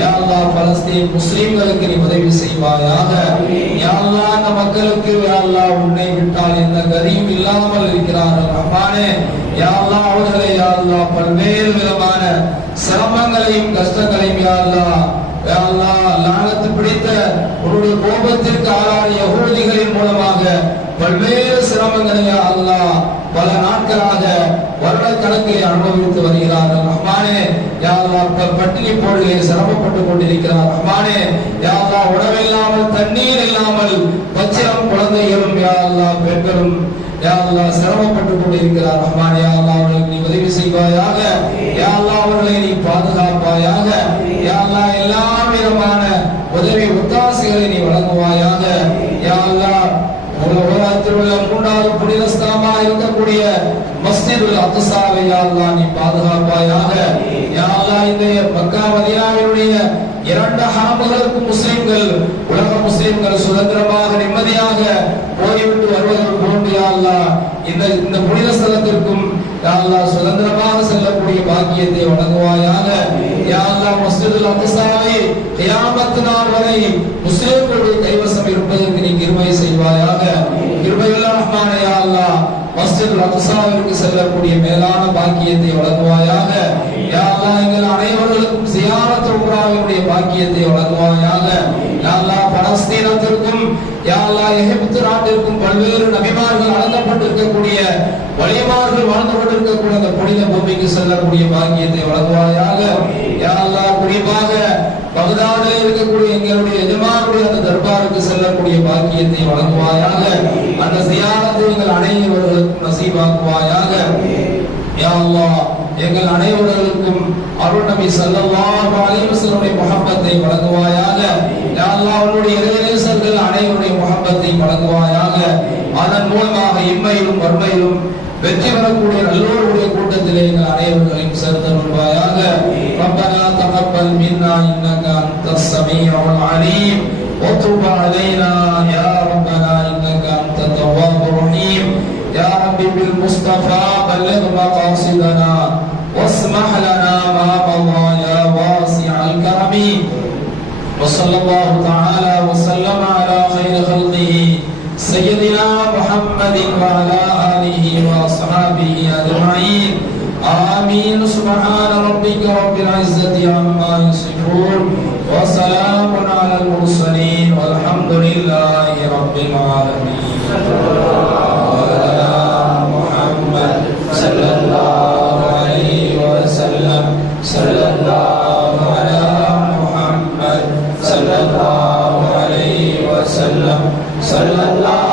யா அல்லாஹ் பலஸ்தீன் முஸ்லிம்களுக்கு நீ உதவி செய்வாயாக. யா அல்லாஹ் அந்த மக்களுக்கு யா அல்லாஹ் உன்னை விட்டால் எந்த கதியும் இல்லாமல் இருக்கிறார்கள் ரஹ்மானே. யா அல்லாஹ் அவர்களை யா அல்லாஹ் பல்வேறு விதமான சிரமங்களையும் கஷ்டங்களையும் யா அல்லாஹ் யா அல்லாஹ் லானத்து பிடித்த உன்னுடைய கோபத்திற்கு ஆளான யஹூதிகளின் மூலமாக பல்வேறு சிரமங்களை யா அல்லாஹ் பல நாட்களாக வருடக்கணக்கில் அனுபவித்து வருகிறார்கள் ரஹ்மானே. யா அல்லாஹ் பட்டினி போடுகை சிரமப்பட்டு கொண்டிருக்கிறார் ரஹ்மானே. யா அல்லாஹ் உணவில்லாமல் தண்ணீர் இல்லாமல் பச்சிளம் குழந்தைகளும் யா அல்லாஹ் பெண்களும் யா அல்லாஹ் சிரமப்பட்டு கொண்டிருக்கிறார் ரஹ்மானே. யா அல்லாஹ் அவர்களுக்கு நீ உதவி செய்வாயாக. யா அல்லாஹ் அவர்களை நீ பாதுகாப்பாயாக. யா அல்லாஹ் எல்லா விதமான உதவி ஒத்தாசைகளை நீ வழங்குவாயாக. யா அல்லாஹ் உலகத்தில் உள்ள மூன்றாவது புனித ஸ்தலமாக இருக்கக்கூடிய மஸ்ஜிதுல் அக்ஸாவை யா அல்லாஹ் நீ பாதுகாப்பாயாக. யா அல்லாஹ் இந்த மக்கா மதீனாவினுடைய இரண்டு ஹரம்களுக்கும் முஸ்லிம்கள் உலக முஸ்லிம்கள் சுதந்திரமாக நிம்மதியாக போய்விட்டு வருவதற்கு போன்று யா அல்லாஹ் இந்த புனித ஸ்தலத்திற்கும் யா அல்லாஹ் சுதந்திரமாக செல்லக்கூடிய பாக்கியத்தை வழங்குவாயாக. யா அல்லாஹ் மஸ்ஜிதுல் அக்ஸாவை கியாமத் நாள் வரை முஸ்லிம்களுடைய கைவசம் இருப்பதற்கு நீ கிருபை செய்வாயாக. கிருபையுள்ள ரஹ்மானே யா அல்லாஹ் மஸ்ஜிதுல் அக்ஸாவிற்கு செல்லக்கூடிய மேலான பாக்கியத்தை வழங்குவாயாக. யா அல்லாஹ் எங்கள் அனைவர்களுக்கும் ஜியாரத் உம்ராவினுடைய பாக்கியத்தை வழங்குவாயாக. யா அல்லாஹ் பலஸ்தீனத்திற்கும் யா அல்லாஹ் எகிப்து நாட்டிற்கும் பல்வேறு நபிமார்கள் அடங்கப்பட்டிருக்கக்கூடிய வலிமார்கள் வாழ்ந்து கொண்டிருக்கக்கூடிய அந்த புனித பூமிக்கு செல்லக்கூடிய பாக்கியத்தை வழங்குவாயாக. யா அல்லாஹ் குறிப்பாக பகதாதில் இருக்கக்கூடிய எங்களுடைய எஜமானுடைய அந்த தர்பாருக்கு ஜியாரத்துக்கு செல்லக்கூடிய பாக்கியத்தை வழங்குவாயாக. அந்த ஜியாரத்தை எங்கள் அனைவர்களுக்கும் நசீபாக்குவாயாக. யா அல்லாஹ், எங்கள் அனைவர்களுக்கும் அருள் நபி ஸல்லல்லாஹு அலைஹி வஸல்லம் முஹப்பத்தை வழங்குவாயாக. யா அல்லாஹ், அவருடைய இறைநேசர்கள் அனைவருடைய முஹப்பத்தை வழங்குவாயாக. அதன் மூலமாக இம்மையிலும் மறுமையிலும் வெற்றி பெறக்கூடிய நல்லோருடைய கூட்டத்திலே எங்கள் அனைவர்களையும் சேர்த்தருள்வாயாக. ரப்பனா தகப்பல் மின்னா இன்னக அன்தஸ் ஸமீஉல் அலீம் வதுப் அலைனா யா ரப்பனா இன்னக அன்தத் தவ்வாபுர் ரஹீம். யா ரப்பி பில் முஸ்தஃபா பல்லிக் மகாசிதனா واسمح لنا ما مضى يا واسع الكرم. وصلى الله تعالى وسلم على خير خلقه سيدنا محمد وعلى آله وأصحابه أجمعين. آمين. سبحان ربك رب العزة عما يصفون وسلام على المرسلين والحمد لله رب العالمين. محمد صلى الله عليه وسلم. صلى الله على محمد صلى الله عليه وسلم. صلى الله